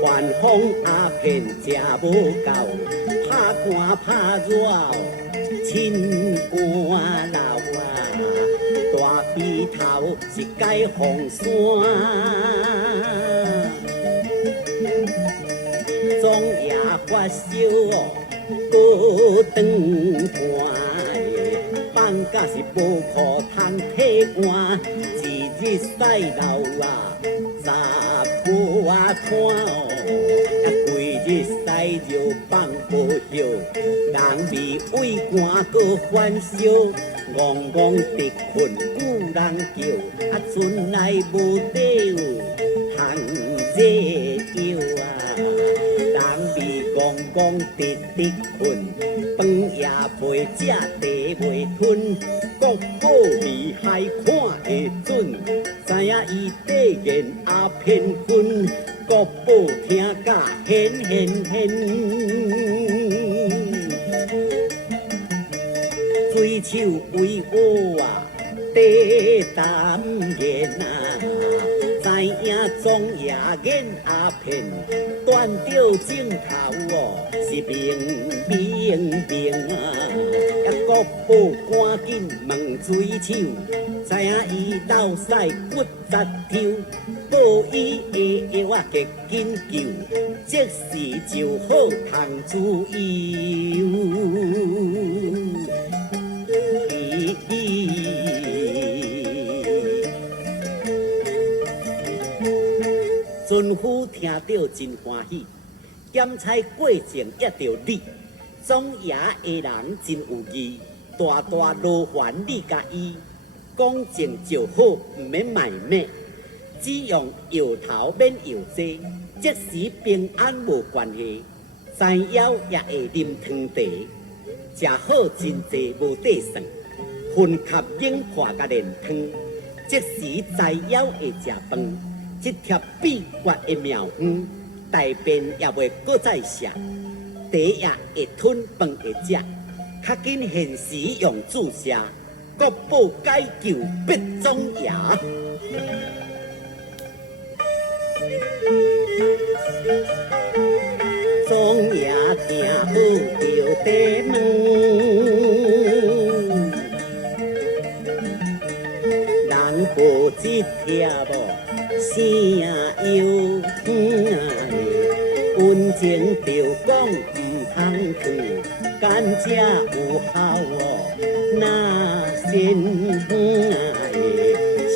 元丰鸦片食无够，拍寒拍热哦。亲官老啊，大鼻头是解放山，总也发烧哦，高长寒，放假是无裤通体换，一日晒老啊，十骨啊摊哦。规日晒热放无休，人味胃寒搁烦烧，戆戆直困久人叫，船内无底有通热药啊，人味戆戆直直困，饭也袂食茶袂吞，国宝厉害看会准，知影伊底言阿偏分。国宝听甲hen hen hen，水手为我啊地胆言啊，知影总也言阿骗，断掉镜头哦是明啊，也国宝赶紧问水手，知影伊老师骨折抽。报伊的药啊，极紧救，即时就好通自由。巡抚听到真欢喜，检差过程也着理，总爷的人真有义，大大劳烦你甲伊，讲正就好，毋免卖命。只用摇头免摇济，即时平安无关系。知枵也会啉汤茶，食好真济无底算。混合冷破甲连汤，即时知枵会食饭。一贴秘诀的妙方，大便也袂搁再食，茶也会吞，饭会食，较紧现时用注射。国宝解救白总爷。总也听好着地问，人无一贴无声忧，温情着讲毋通去，甘蔗有效哦，那先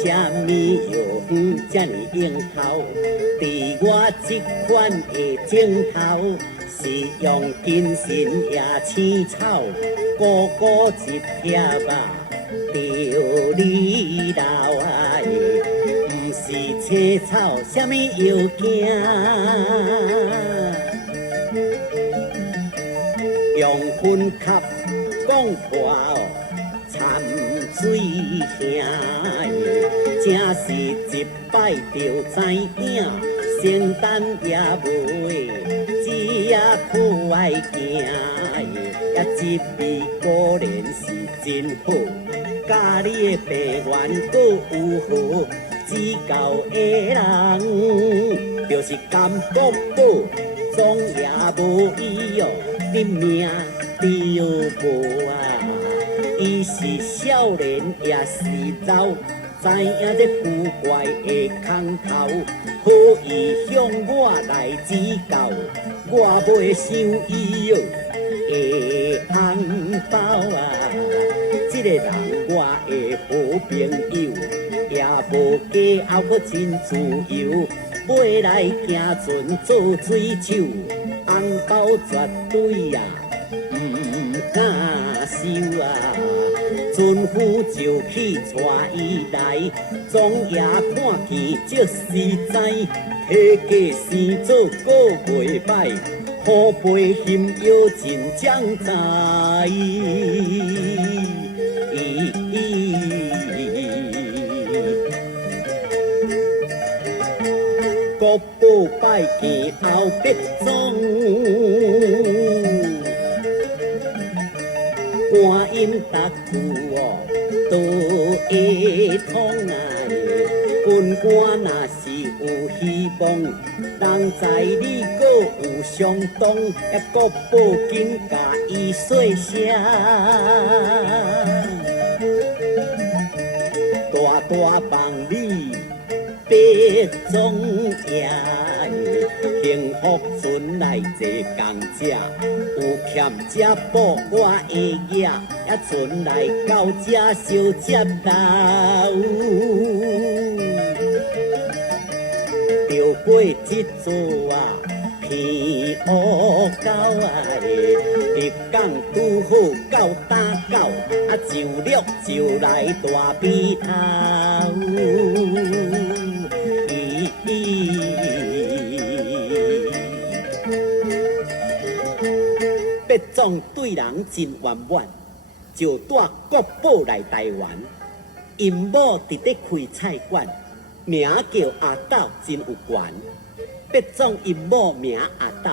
啥物药方遮尼用头？伫我这款的镜头，是用金神也青草，个个一撇吧，着你老啊！毋是青草，啥物药惊？用分壳讲破哦，掺水兄，正是一摆就知影。圣诞也袂，只也可爱行，也一味果然是真好。甲你的病源搁有好，指教的人就是甘国宝，总也无伊哦，你命着无啊！伊是少年也是老。知影这古怪的空头，好意向我来指教，我袂想伊哦的红包啊！这个人我的好朋友，也无家后阁真自由，买来行船做水手，红包绝对啊，唔敢收啊。船夫就去带伊来，总也看见足实在，体价生做个袂歹，好背心腰真将在。国宝拜见后必总，观音达久哦，都会通啊！本官若是有希望，人在你阁有相当，也国宝紧甲伊说声，大大帮你。别总也幸福船来坐工者，有欠这补我的业，也船来到这小接头。着过这座啊，偏乌狗啊，日港拄好到打狗，啊上了就来大鼻头。别总对人真圆满，就带国宝来台湾。因某伫咧开菜馆，名叫阿斗，真有权。别总因某名阿斗，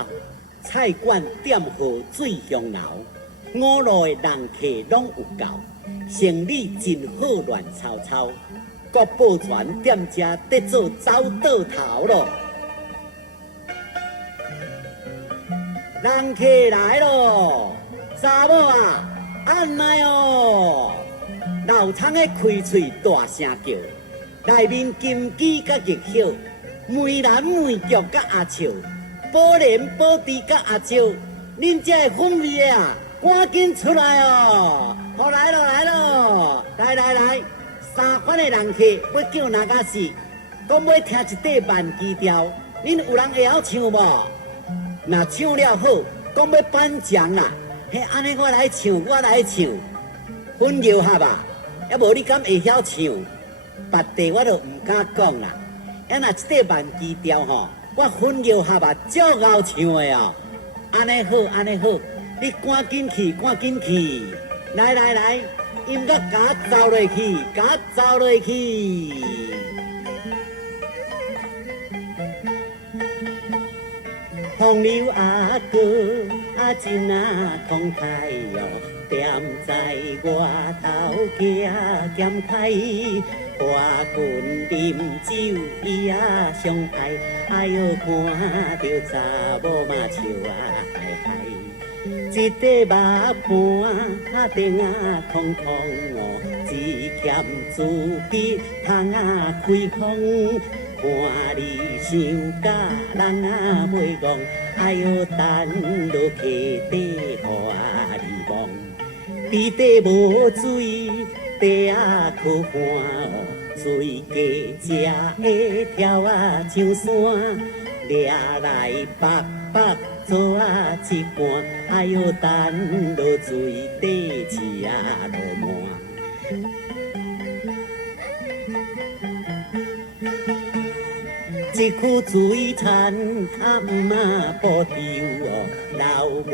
菜馆店号最香闹，五路的人客拢有够，生意真好乱糟糟。国宝船店家得做走倒头咯。人客来咯，查某啊，按来哦！老苍的开喙大声叫，内面金鸡甲玉晓，梅兰梅菊甲阿笑，宝莲宝珠甲阿蕉，恁这个粉味啊，赶紧出来哦！好来咯来咯，来，三番的人客要叫哪个是？讲要听一块慢机调，恁有人会晓唱无？若唱了好，讲要颁奖啦，嘿，安尼我来唱，分摇合啊，也无你敢会晓唱，别地我都唔敢讲啦。若一块慢机调吼，我分摇合啊，足够唱的哦。安尼好，你赶紧去，来，音乐甲走落去。风流阿哥真慷慨哟，踮在外头行剑开，花裙啉酒伊上爱，哎哟看着查某嘛笑嗨嗨，一块肉盘顶空空哦，只欠自己通开空。看你想甲人袂戆，哎哟，等落溪底互你望，池底无水，地可看哦，水价才会跳上山，掠来白做一罐，哎哟，等落水底饲落满。一区水田毋保留哦，流袂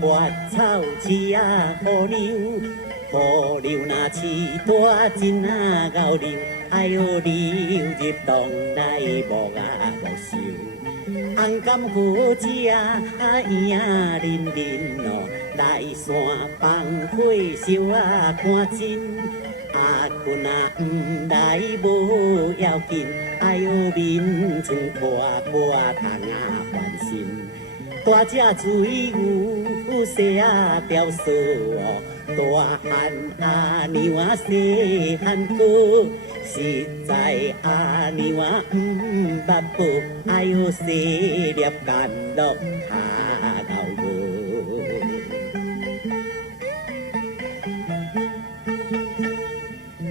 发草饲河流，河流若饲大真牛流，哎哟流入洞内无收，红柑好食圆淋哦，来山放火烧看真。阿君毋来无要紧，哎哟面前看通烦心。大只水牛细雕塑哦，大汉阿娘细汉哥，实在阿娘毋捌报，哎哟细粒干落下头无。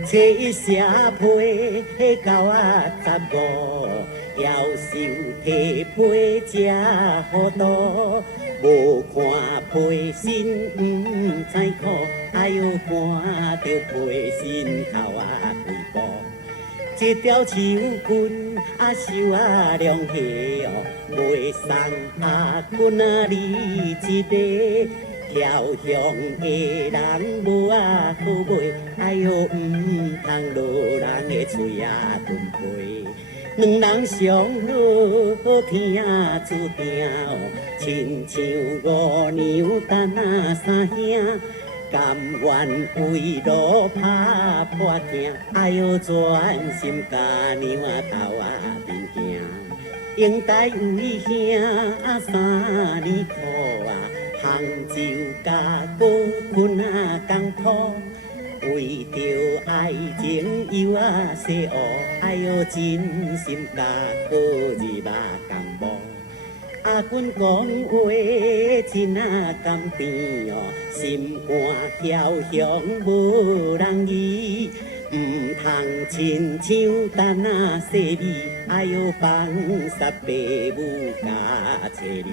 初一社皮到15，夭寿提皮吃好多。无看皮身不知苦，哎呦看着皮身头几步。一条手巾收凉气哦，袂送君你一个。飘香的人无好买，哎呦唔通落人的嘴吞皮。两人相好，天注定哦，亲像五娘等三兄。甘愿为路打破镜，哎呦专心甲娘头面行。应该为兄3年苦杭州甲高困艰苦，为着爱情又西湖，哎呦真心甲高日目共无。阿君讲话真甘甜哦，心肝飘香无人议，唔通亲像等细米，哎呦放煞爸母甲妻儿。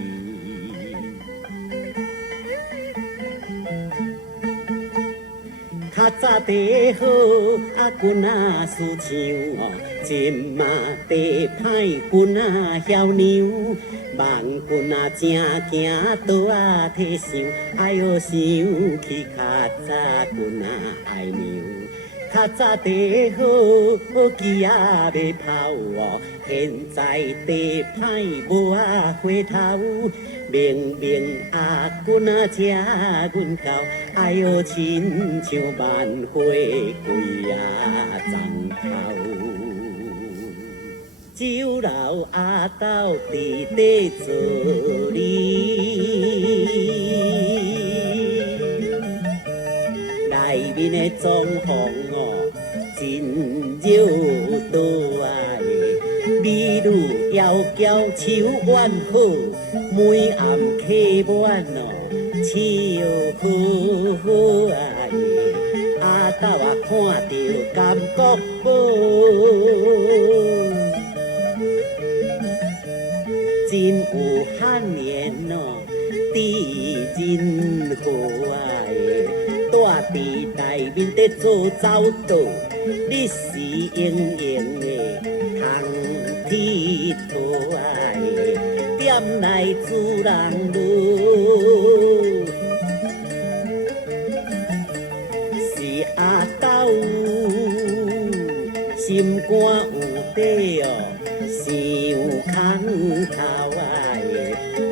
较早地好，君思想哦，今嘛地歹，君晓娘。望君正行倒体想，哎呦想起较早君爱娘。较早地好，机也袂跑哦，现在地歹无回头。明明君吃阮到，哎呦亲像万花贵丛头。酒楼斗伫底做哩，内面的装潢哦真热闹美女窈窕手腕好，每暗客满哦笑呵呵阿斗看着感觉宝。真有汉言哦，知人好住伫内面在做走道，你是盈盈的通铁佗点来自人路，是阿斗心肝有底哦。想空头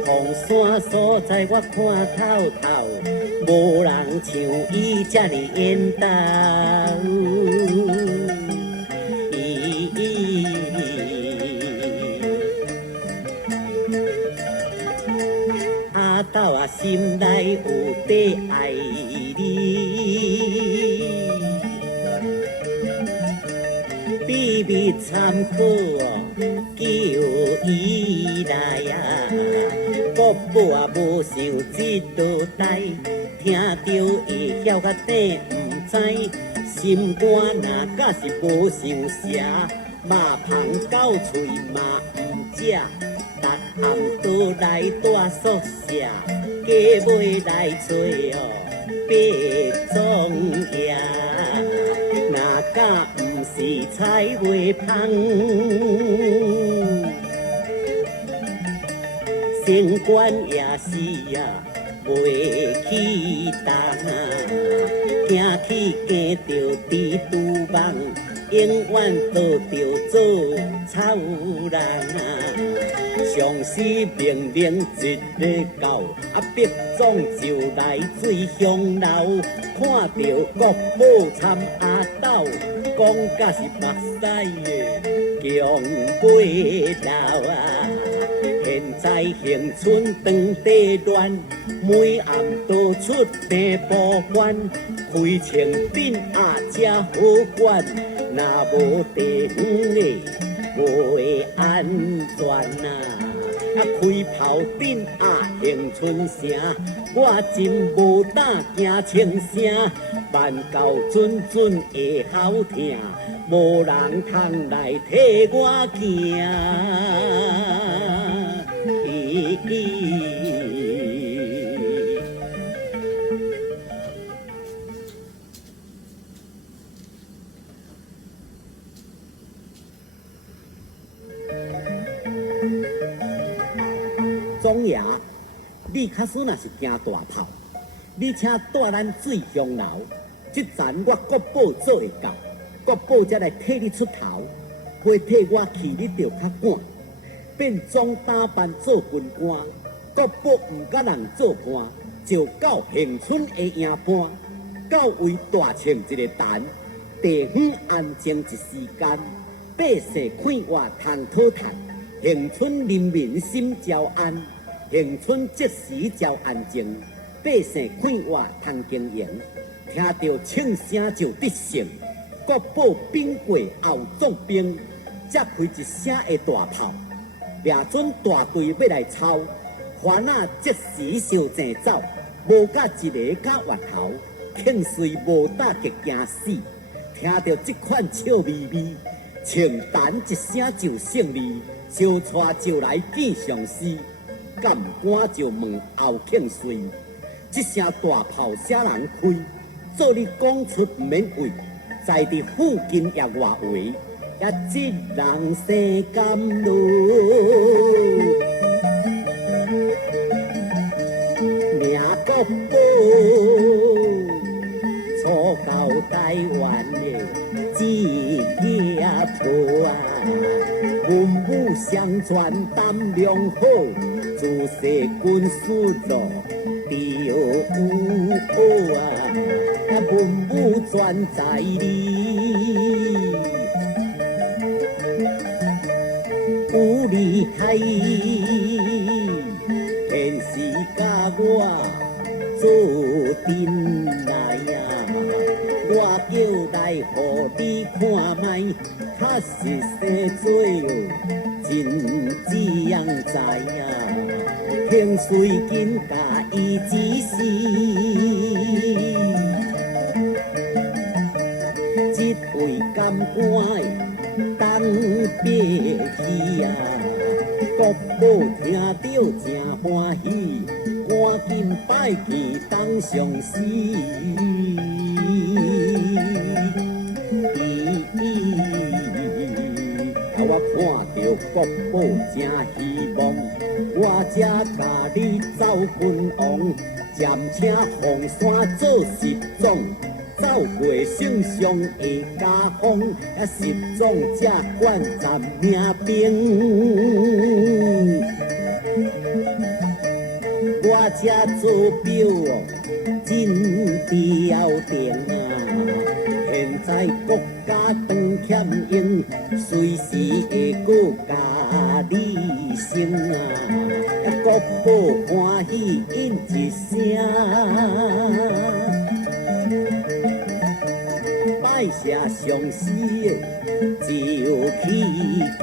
红山所在我看透透，无人像伊这呢缘投。阿斗心内有底爱你，秘密参考叫伊来国母无想这道代，听着会晓甲顶不知，心肝若假是无想食，肉香到嘴嘛不食，逐暗倒来大宿舍，家尾来找白种野，若假不是菜袂芳。城关也是袂去动，行去行着伫厨房，永远倒着做草人。上司命令一个到，别总就来水香楼，看着国母参阿斗，讲甲是目屎的强背头现在乡村长地乱，每暗都出地不关，开青饼才好管，若无地方的袂安全开炮顶乡村城，我真无胆惊枪声，万到阵阵会好听，无人通来替我行。总爷，你卡输若是惊大炮，你请带咱水乡楼，即站我国宝做会到，国宝才来替你出头，陪替我去你就较赶，变装打扮做军官，国宝毋甲人做官，就到恒春的营盘，到位大清一个坛，地方安静一时间，百姓看我通讨谈，恒春人民心照安。恒春即时照安静，百姓看我通经营，听到庆声就得胜。国宝兵过后总兵，才开一声的大炮，掠准大队要来抄，烦恼即时烧正走，无甲一个甲越头，庆岁无打极惊死。听到这款笑眯眯，庆单一声就胜利，小带就来见上司。干官就问后庆岁，这声大炮啥人开？做你讲出免为，在地附近也外围，也一人生甘露。名国宝，初到台湾的一叶坡啊，文武相传胆量好。自细军事路就有好啊，文武全在你，有厉害，便是甲我做阵来啊，我叫来互你看卖，确实生做真滋样在啊。庆岁今甲伊指示，这位监官当别去啊，国宝听到真欢喜，赶紧拜去当上司。我看到国宝真希望。我才甲你走君王，暂请红山做十总，走过圣上的家风，十总才管站命兵。我才做表哦，真标定啊！现在国家当欠用，随时会搁加你升啊！国宝欢喜应一声，拜谢上司的就去行，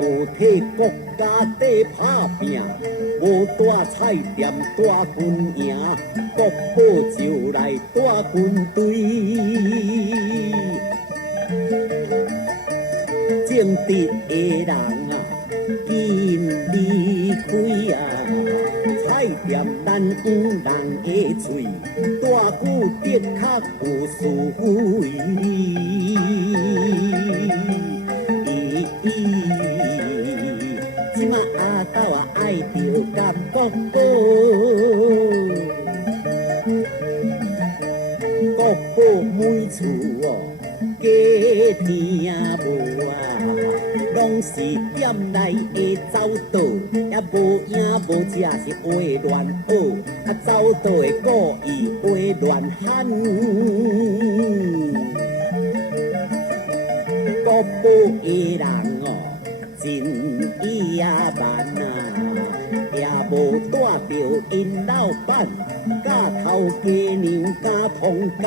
有替国家底打拼，无带菜店带军营，国宝就来带军队。正直的人啊，紧离开啊！菜店咱有人的嘴，大久的确有是非。即马阿斗啊爱着甲国宝，国宝每厝哦。家听无啊，拢是店内的走道，也无影无只是话乱讹，走道的故意话乱喊。国宝的人哦，真意也慢啊，也无带着因老板，甲头家娘甲同干。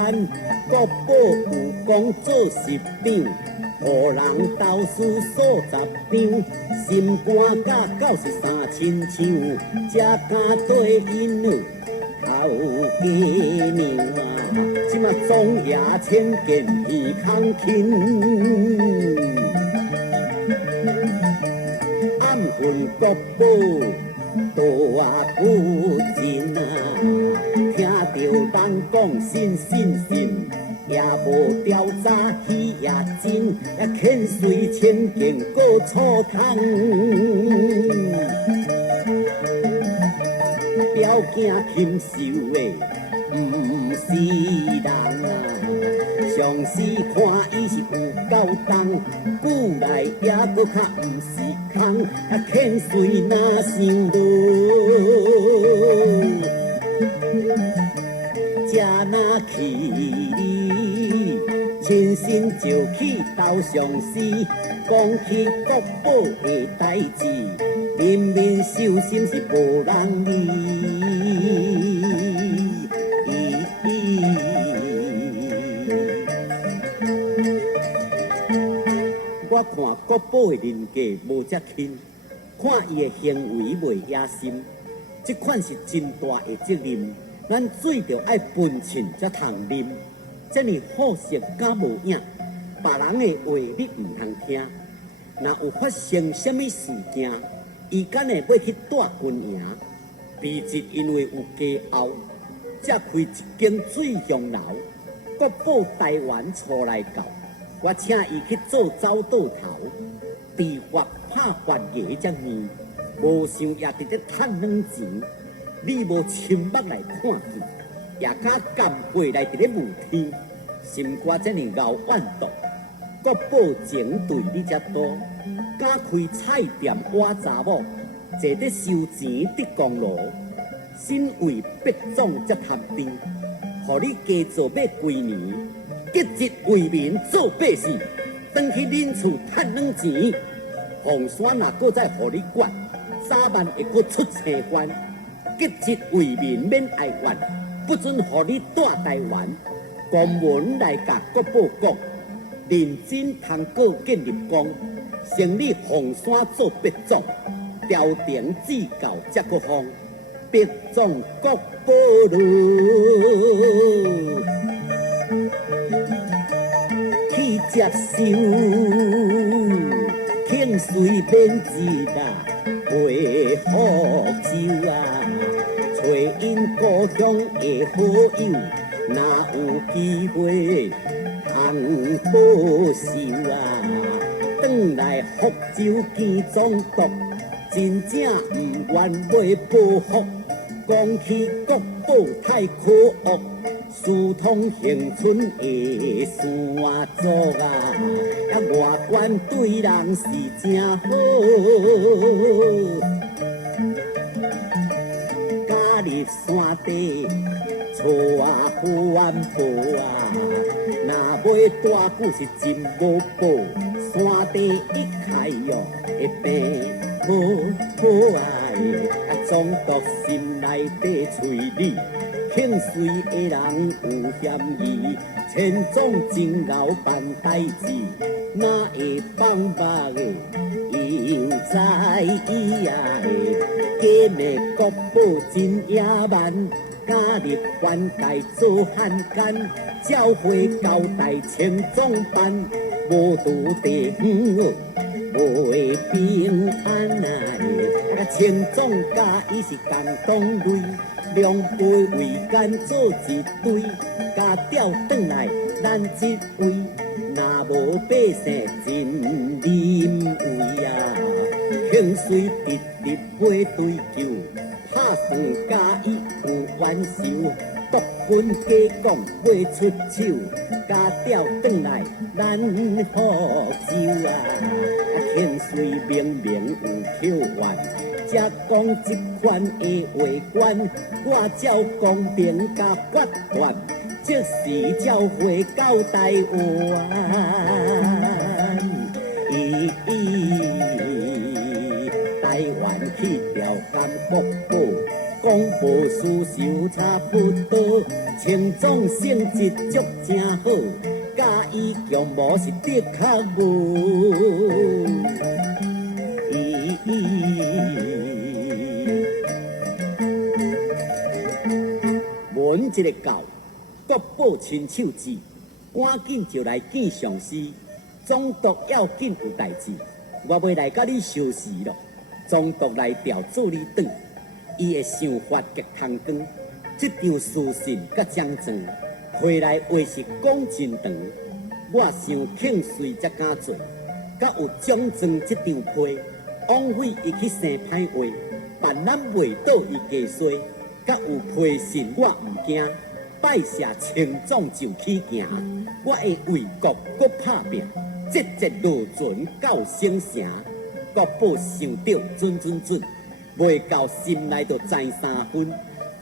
国宝有讲做十场，互人投诉数十场，心肝甲到是3000枪，才敢对因哦，头家娘啊，即马总也千件耳空轻。暗恨国宝大不尽啊，听着人讲信信信，也无调查去也真，也欠随千件过错通。表囝禽兽的，毋是人啊！上司看伊是有够重，久来也搁较毋是空，啊欠随哪想无？这哪去？亲身就去斗上司，讲起国宝的代志，明明受心是无人理。我看国宝的人格无遮轻，看伊的行为袂野心，这款是真大的责任。咱最着爱分清才通啉，遮尔好色敢无影，别人的话你唔通听。若有发生什么事件，伊敢会要去带军营，避之因为有家后，才开一间水乡楼，国宝台湾出来到。我请伊去做走道头，被罚拍罚爷才硬，无想也伫咧趁软钱。你无亲目来看见，也敢干背来伫咧问天，心肝遮尔熬怨毒，国宝情对你遮多，敢开菜店挖查某，坐咧收钱得公路，身为百种则贪甜，互你加做要几年，结日为民做百姓，转去恁厝趁软钱，洪山若搁再互你管，早晚会搁出青番。结日为民免哀怨，不准互你带台湾。公文来甲国宝讲，认真通过建立功，成立红山做别种，朝廷至高则个方，别种国宝路，去接受，庆随便之啦，陪福州啊！找因故乡的好友，哪有机会通报仇啊？转来福州见总督，真正唔愿买报复。讲起国宝太可恶，疏通乡村的山族啊，外观对人是真好。入山地，错啊反报啊！若要大久是真无报，山地一开哟会变好啊！总督心内底催你，庆随的人有嫌疑，千种真熬办代志，哪会放目的？因在意啊！假面国宝真野蛮，加入官界做汉奸，教会交代千种办，无拄地方袂平安啊！千种甲伊是共同类，两杯为奸做一堆，加调转来咱这位，若无百姓真认为啊！兴随直直买对酒，拍算甲伊有冤仇，国本家讲买出手，加调转来咱福州啊！兴随明明有口冤，才讲这款的话关，我照公平甲决断，即时照会到台湾。台湾去调干国宝，讲报事受差不多，青壮成绩足正好，甲伊强无是的确无。一个到，国宝亲手制，赶紧就来见上司。总督要紧有代志，我要来甲你相时咯。总督来调做你转，伊的想法极通光。这场书信甲奖状，回来话是讲真长。我想庆岁才敢做，甲有奖状这张批，枉费伊去生歹话，办咱袂倒伊家衰。甲有批信我毋惊，拜谢青壮就起行。我会为国国拍拼，节节落船到省城。国宝想到准，未到心内就知3分。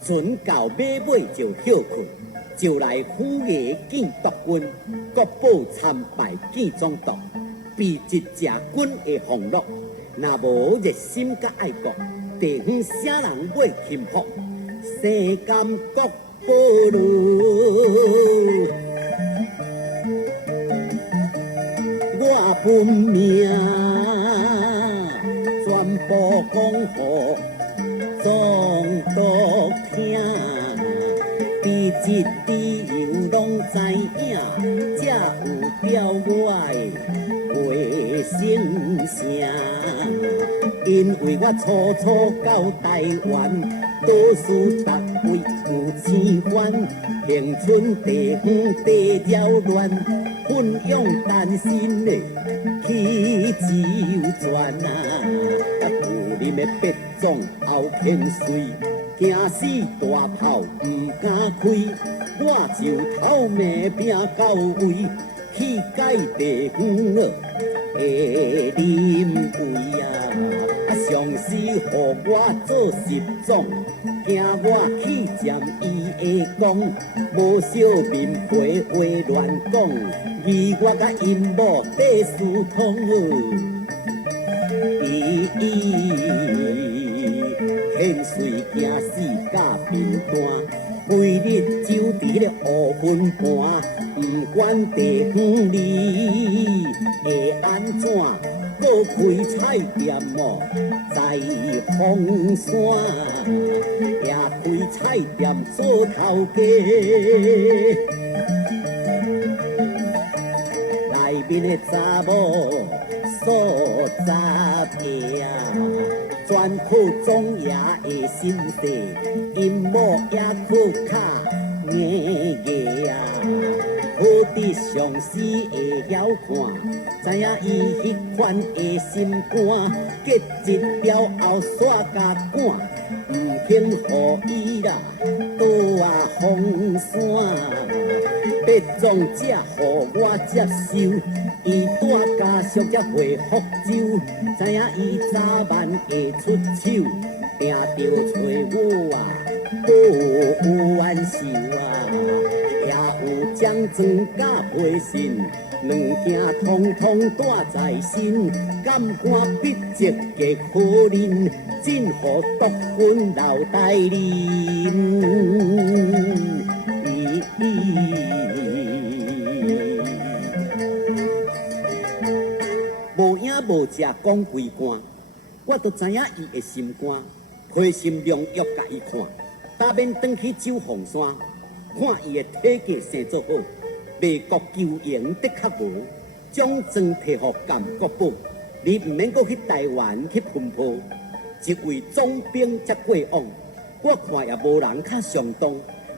船到马尾就休困，就来虎爷见督军。国宝参拜见总督，被一只军的俸禄。若无热心甲爱国，地方啥人会钦服？世间国宝路，我本命全部讲予总督听，比一理由拢知影，才有表我的话声声。因为我初到台湾，多数达位有钱官，恒春地方地条乱，奋勇担心的去周转啊！甲旧林的别种后偏水，惊死大炮唔敢开，我就偷命拼到位，去改地方了的临位啊！上司予我做十总，惊我去占伊的功，无小面皮话乱讲，而我甲因某白疏通。千岁惊死甲平单，每日酒伫咧5分半，不管地方里会安怎。搁开菜店哦，在凤山也开菜店做头家，内面的查某数十个啊，全靠总爷的心地，因某也靠卡硬个啊。好伫上司会晓看，知影伊迄款的心肝，结一了后煞甲赶，毋肯互伊啦倒啊风山。别总才互我接受，伊带家属才回福州，知影伊早晚会出手，定着找我啊报冤仇啊！有奖状甲批信，两件通通带在身，敢看笔迹极可怜，真予督军留待恁。无影无食讲规关，我都知影伊的心肝，批心良约甲伊看，打免转去走凤山。看伊的体格生做好，卖国求赢的确无，奖状摕予甘国宝，你毋免搁去台湾去奔波，一位总兵才过往，我看也无人较上当，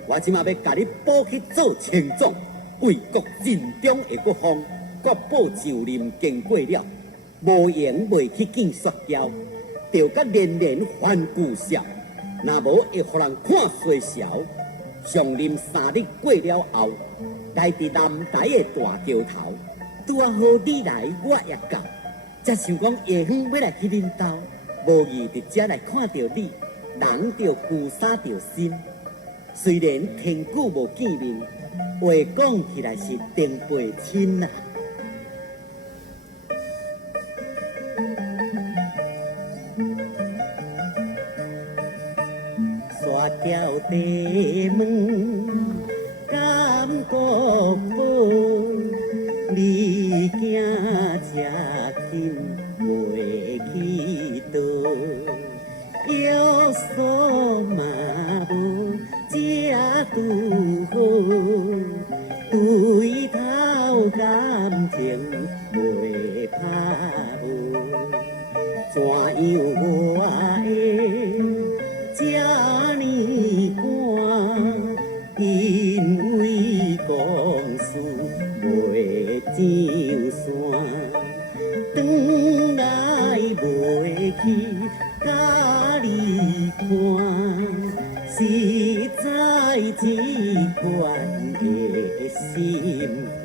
我即马要甲你补去做青壮，为国尽忠的国防，国宝上任经过了，无闲未去见雪娇，着甲连连还故笑，若无会互人看衰潲。上任3日过了后，来伫南台的大桥头，拄啊好你来，我也到，才想讲下昏要来去恁兜，无意伫遮来看到你，人着旧衫着新。虽然天久无见面，话讲起来是长辈亲啊。刷条地门，感国宝，你行这紧袂去倒，药所嘛无，这拄怎样我会这呢寒？因为公事袂上山，转来袂去甲你看，实在只款的心肝。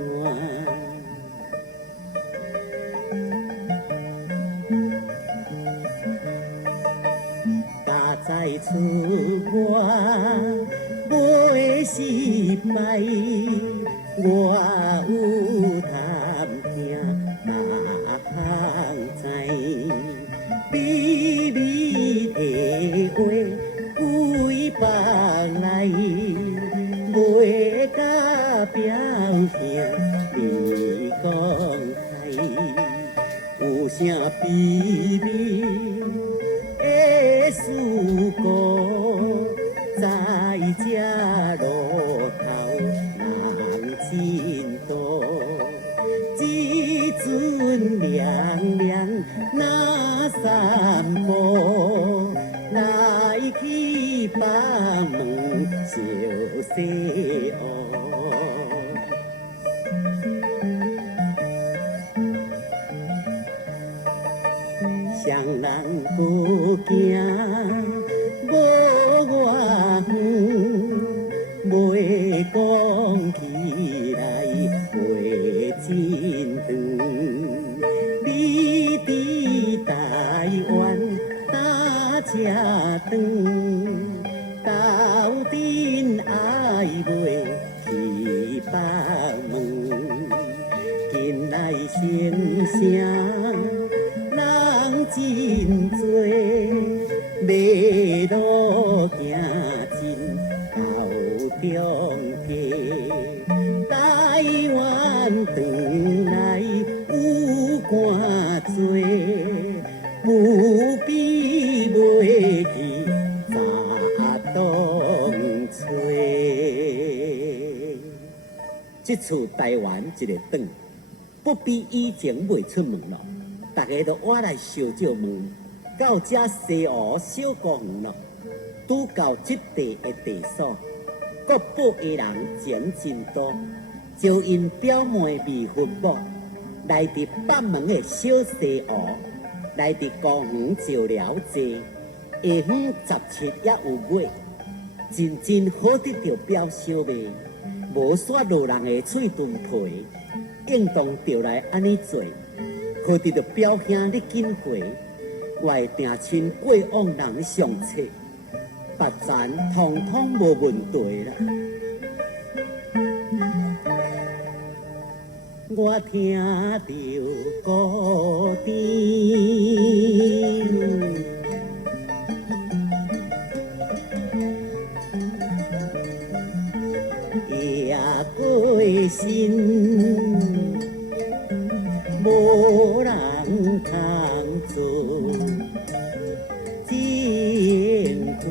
家在厝我袂失败，我有谈听大项知，秘密的话归别来，袂甲表兄你讲开，有啥秘密的事故，在这路头人真多，只准凉凉那散步，来去北门小西湖。双人孤行无外远，袂讲起来袂真长。你伫台湾打车转，斗阵爱袂去北门，近来声声。人真多，马路行真到中街，台湾转来有汗多，有比袂去早东吹。这次台湾一个转，不比以前袂出门咯。大家都我来烧照门，到这西湖小公园咯，拄到这地的地所，国宝的人钱真多，招因表妹未婚某，来伫北门的小西湖，来伫公园照了济，下远17也有买，真好得到表小妹，无煞路人的喙唇皮，应当着来安尼做。好得着表兄你紧回，我会定亲过往人相册，别zan通通无问题啦。我听着鼓笛，夜过身。无人通做情婚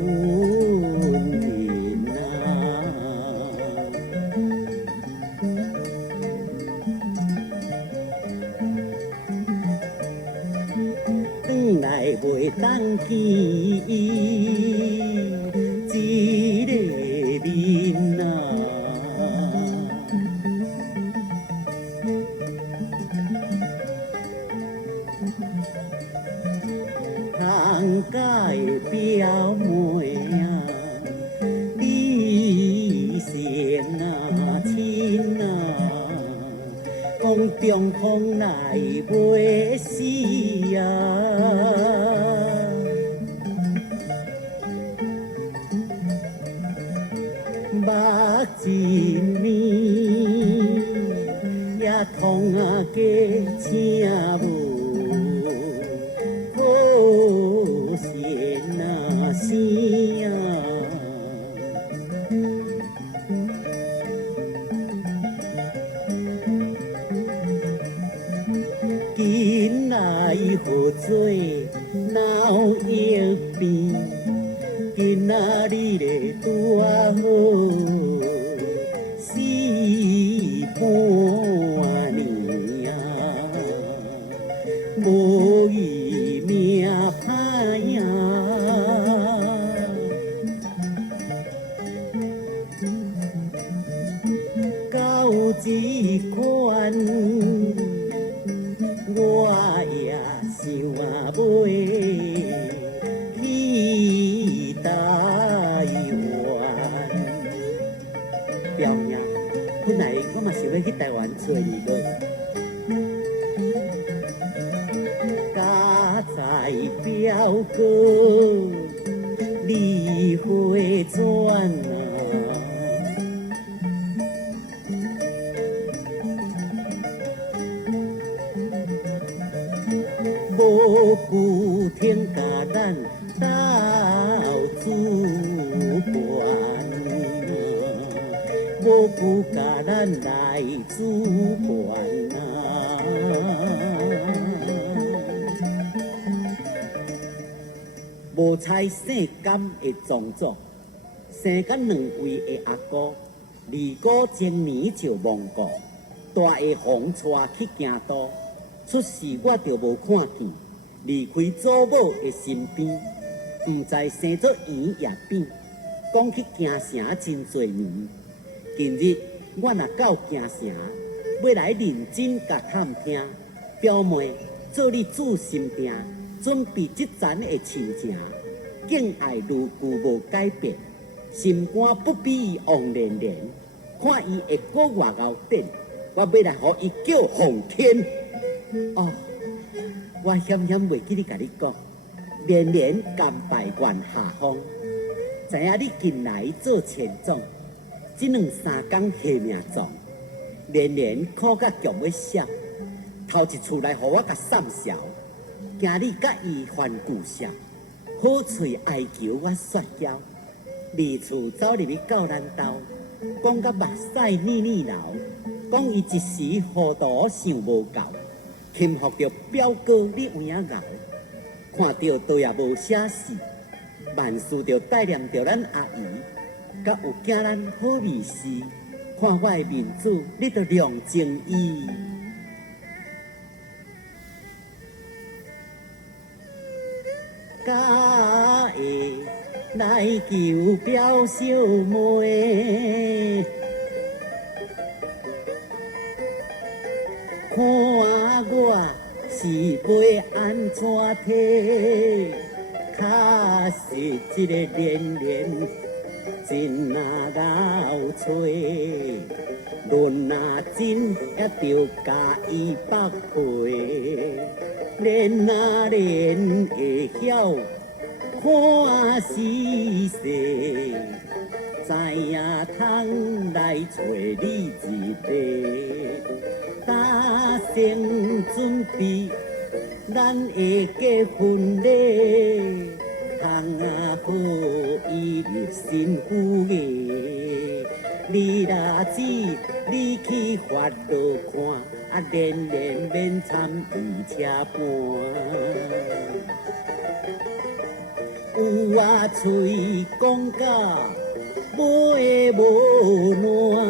人啊，转来袂当记一个人啊。甲的表妹啊，你成啊亲啊，讲中风来袂死啊，目一面也通啊加请无。生啊，今来好做闹一边，今仔日咧拄啊好4半年啊，无伊命。袂去台湾。表兄，本来我嘛想要去台湾找你个，家在表哥你会转啊？无久天甲咱斗主管，无久甲咱来主管啊！无猜姓甘的宗族，生甲两位的阿哥，二哥前年就亡故，大下风带去京都。出事我就无看见，离开祖母的身边，毋知生做圆也扁。讲去京城真侪年，近日我若到京城，要来认真甲探听。表妹做你主心定，准备即层的亲情，敬爱如旧无改变，心肝不比王连连。看伊会过外后顶，我要来互伊叫奉天。哦，我险险袂记咧甲你讲，连连甘拜愿下风。知影你近来做前总，即2、3天下命壮，连连苦甲强要笑。头一厝来，互我甲送潲，惊你甲伊犯旧识，好喙哀求我雪娇。二厝走入去到咱兜，讲甲目屎腻腻流，讲伊一时糊涂想无够。轻服着表哥你有影熬，看着都也无写事，万事着带念着咱阿姨，甲有惊咱好味事，看我的面子，你着亮情意。假会来求表小妹。看我是要安怎体？确实这个连连真老吹，论若真也着甲伊百倍。连啊连会晓看世事，知影通来找你一个。打先准备咱的结婚礼，通好伊入新妇个。你若知你去发落看，连连免参与车搬。有啊嘴讲甲无的无烂，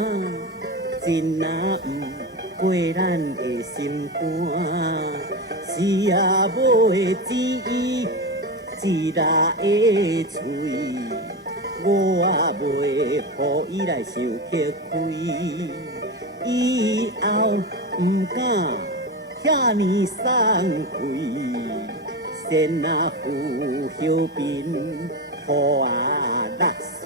真啊过咱的心肝，是啊，袂止伊一拉的嘴，我啊袂互伊来受吃亏。以后毋敢遐尼送开，先啊扶小兵，雨啊落水。